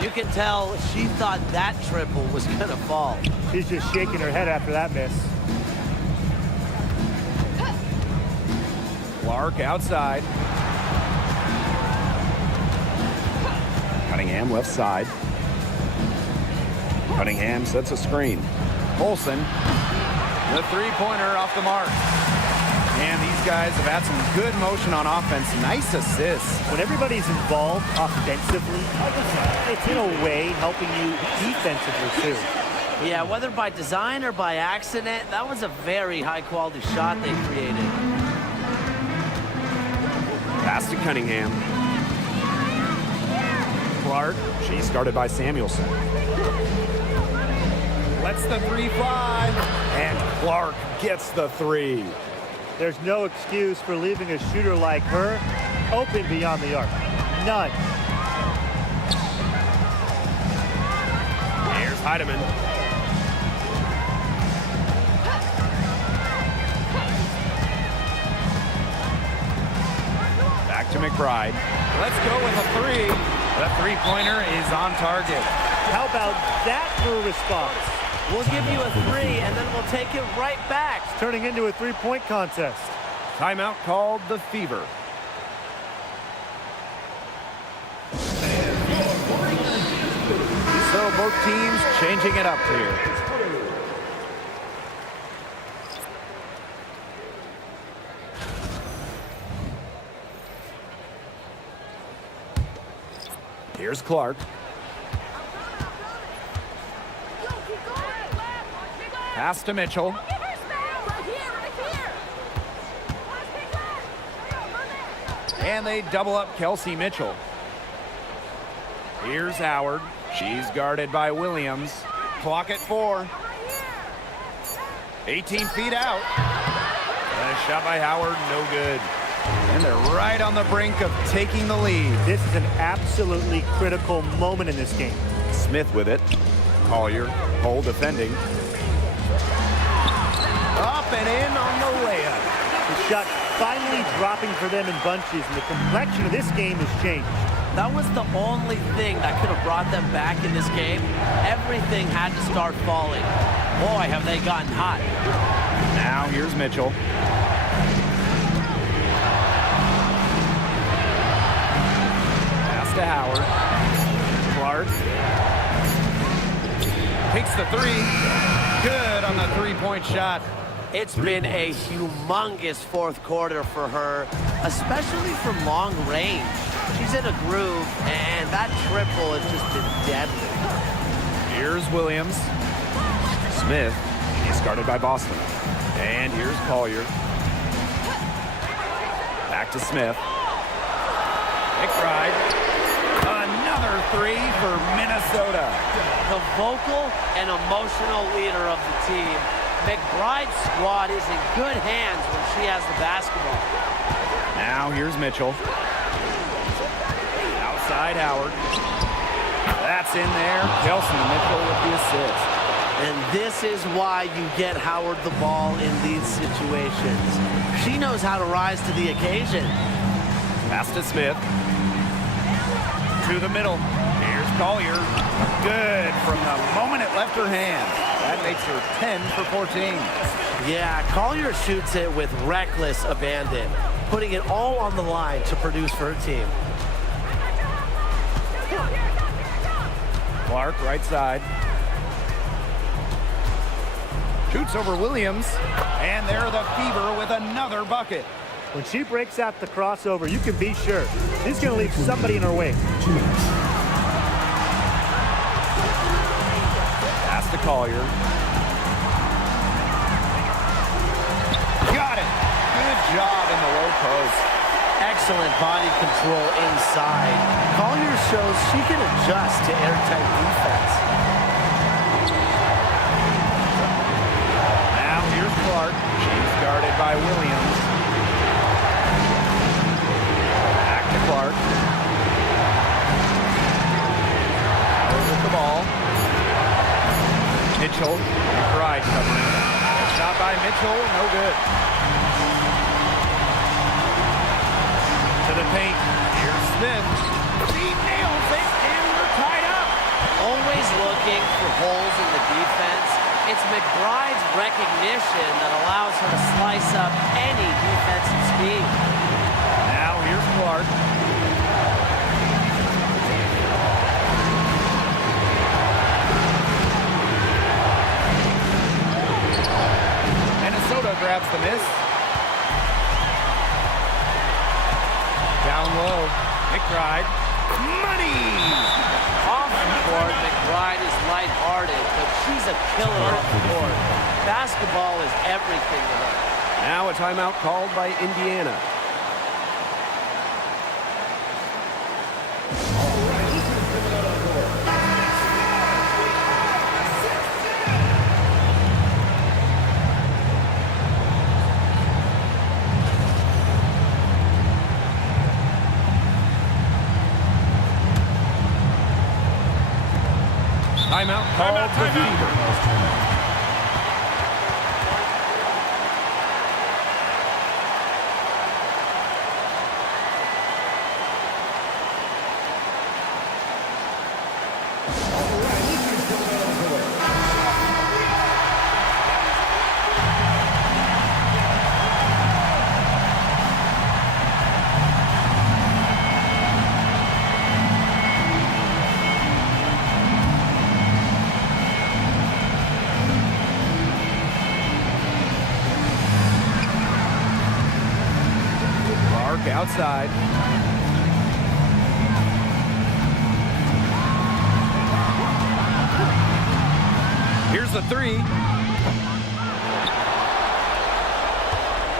You can tell she thought that triple was going to fall. She's just shaking her head after that miss. Clark outside. Cunningham left side. Cunningham sets a screen. Olsen. The three-pointer off the mark. And these guys have had some good motion on offense. Nice assists. When everybody's involved offensively, it's in a way helping you defensively too. Yeah, whether by design or by accident, that was a very high-quality shot they created. Pass to Cunningham. Clark. She's guarded by Samuelson. Lets the three fly. And Clark gets the three. There's no excuse for leaving a shooter like her open beyond the arc. None. Here's Heidemann. Back to McBride. Let's go with a three. The three-pointer is on target. How about that for a response? We'll give you a three, and then we'll take it right back. It's turning into a three-point contest. Timeout called the Fever. So both teams changing it up here. Here's Clark. Pass to Mitchell. And they double up Kelsey Mitchell. Here's Howard. She's guarded by Williams. Clock at 4. 18 feet out. And a shot by Howard, no good. And they're right on the brink of taking the lead. This is an absolutely critical moment in this game. Smith with it. Collier. Cole defending. Up and in on the layup. The shot finally dropping for them in bunches, and the complexion of this game has changed. That was the only thing that could have brought them back in this game. Everything had to start falling. Boy, have they gotten hot. Now here's Mitchell. Pass to Howard. Clark. Takes the three. Good on the three-point shot. It's been a humongous fourth quarter for her, especially from long range. She's in a groove, and that triple has just been deadly. Here's Williams. Smith. He's guarded by Boston. And here's Collier. Back to Smith. McBride. Another three for Minnesota. The vocal and emotional leader of the team. McBride's squad is in good hands when she has the basketball. Now here's Mitchell. Outside Howard. That's in there. Kelsey Mitchell with the assist. And this is why you get Howard the ball in these situations. She knows how to rise to the occasion. Pass to Smith. To the middle. Here's Collier. Good from the moment it left her hand. That makes her 10 for 14. Yeah, Collier shoots it with reckless abandon, putting it all on the line to produce for her team. Clark, right side. Shoots over Williams. And they're the Fever with another bucket. When she breaks out the crossover, you can be sure she's going to leave somebody in her wake. Pass to Collier. Got it. Good job in the low post. Excellent body control inside. Collier shows she can adjust to airtight defense. Now here's Clark. She's guarded by Williams. Back to Clark. Howard with the ball. Mitchell. McBride covering. Shot by Mitchell. No good. To the paint. Here's Smith. She nails it, and we're tied up. Always looking for holes in the defense. It's McBride's recognition that allows her to slice up any defensive scheme. Now here's Clark. Minnesota grabs the miss. Down low. McBride. Money! Off the court, McBride is lighthearted, but she's a killer on the court. Basketball is everything to her. Now a timeout called by Indiana. Timeout called for Fever. Outside. Here's the three.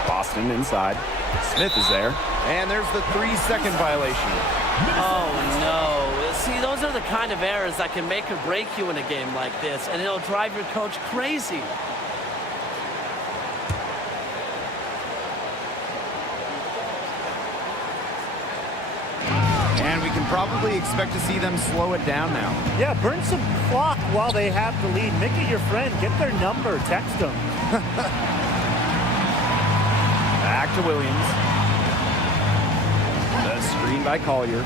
Boston inside. Smith is there. And there's the 3-second violation. Oh, no. See, those are the kind of errors that can make or break you in a game like this, and it'll drive your coach crazy. Probably expect to see them slow it down now. Yeah, burn some clock while they have the lead. Make it your friend. Get their number. Text them. Back to Williams. The screen by Collier.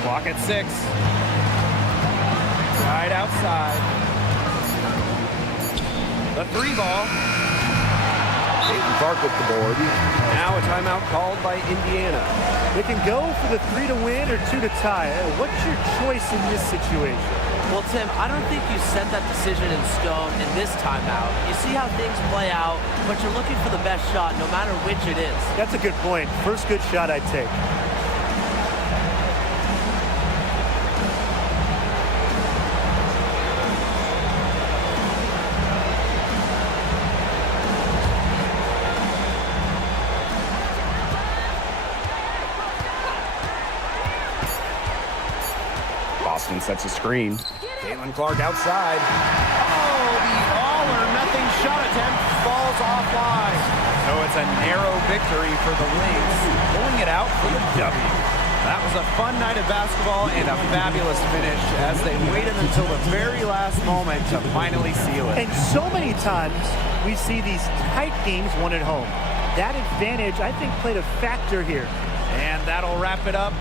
Clock at 6. Right outside. The 3 ball. Peyton Clark with the board. Now a timeout called by Indiana. They can go for the 3 to win or 2 to tie. What's your choice in this situation? Well, Tim, I don't think you set that decision in stone in this timeout. You see how things play out, but you're looking for the best shot no matter which it is. That's a good point. First good shot I'd take. and sets a screen. Caitlin Clark outside. Oh, the all-or-nothing shot attempt falls offline. So it's a narrow victory for the Lynx, pulling it out for the W. That was a fun night of basketball and a fabulous finish as they waited until the very last moment to finally seal it. And so many times we see these tight games won at home. That advantage, I think, played a factor here. And that'll wrap it up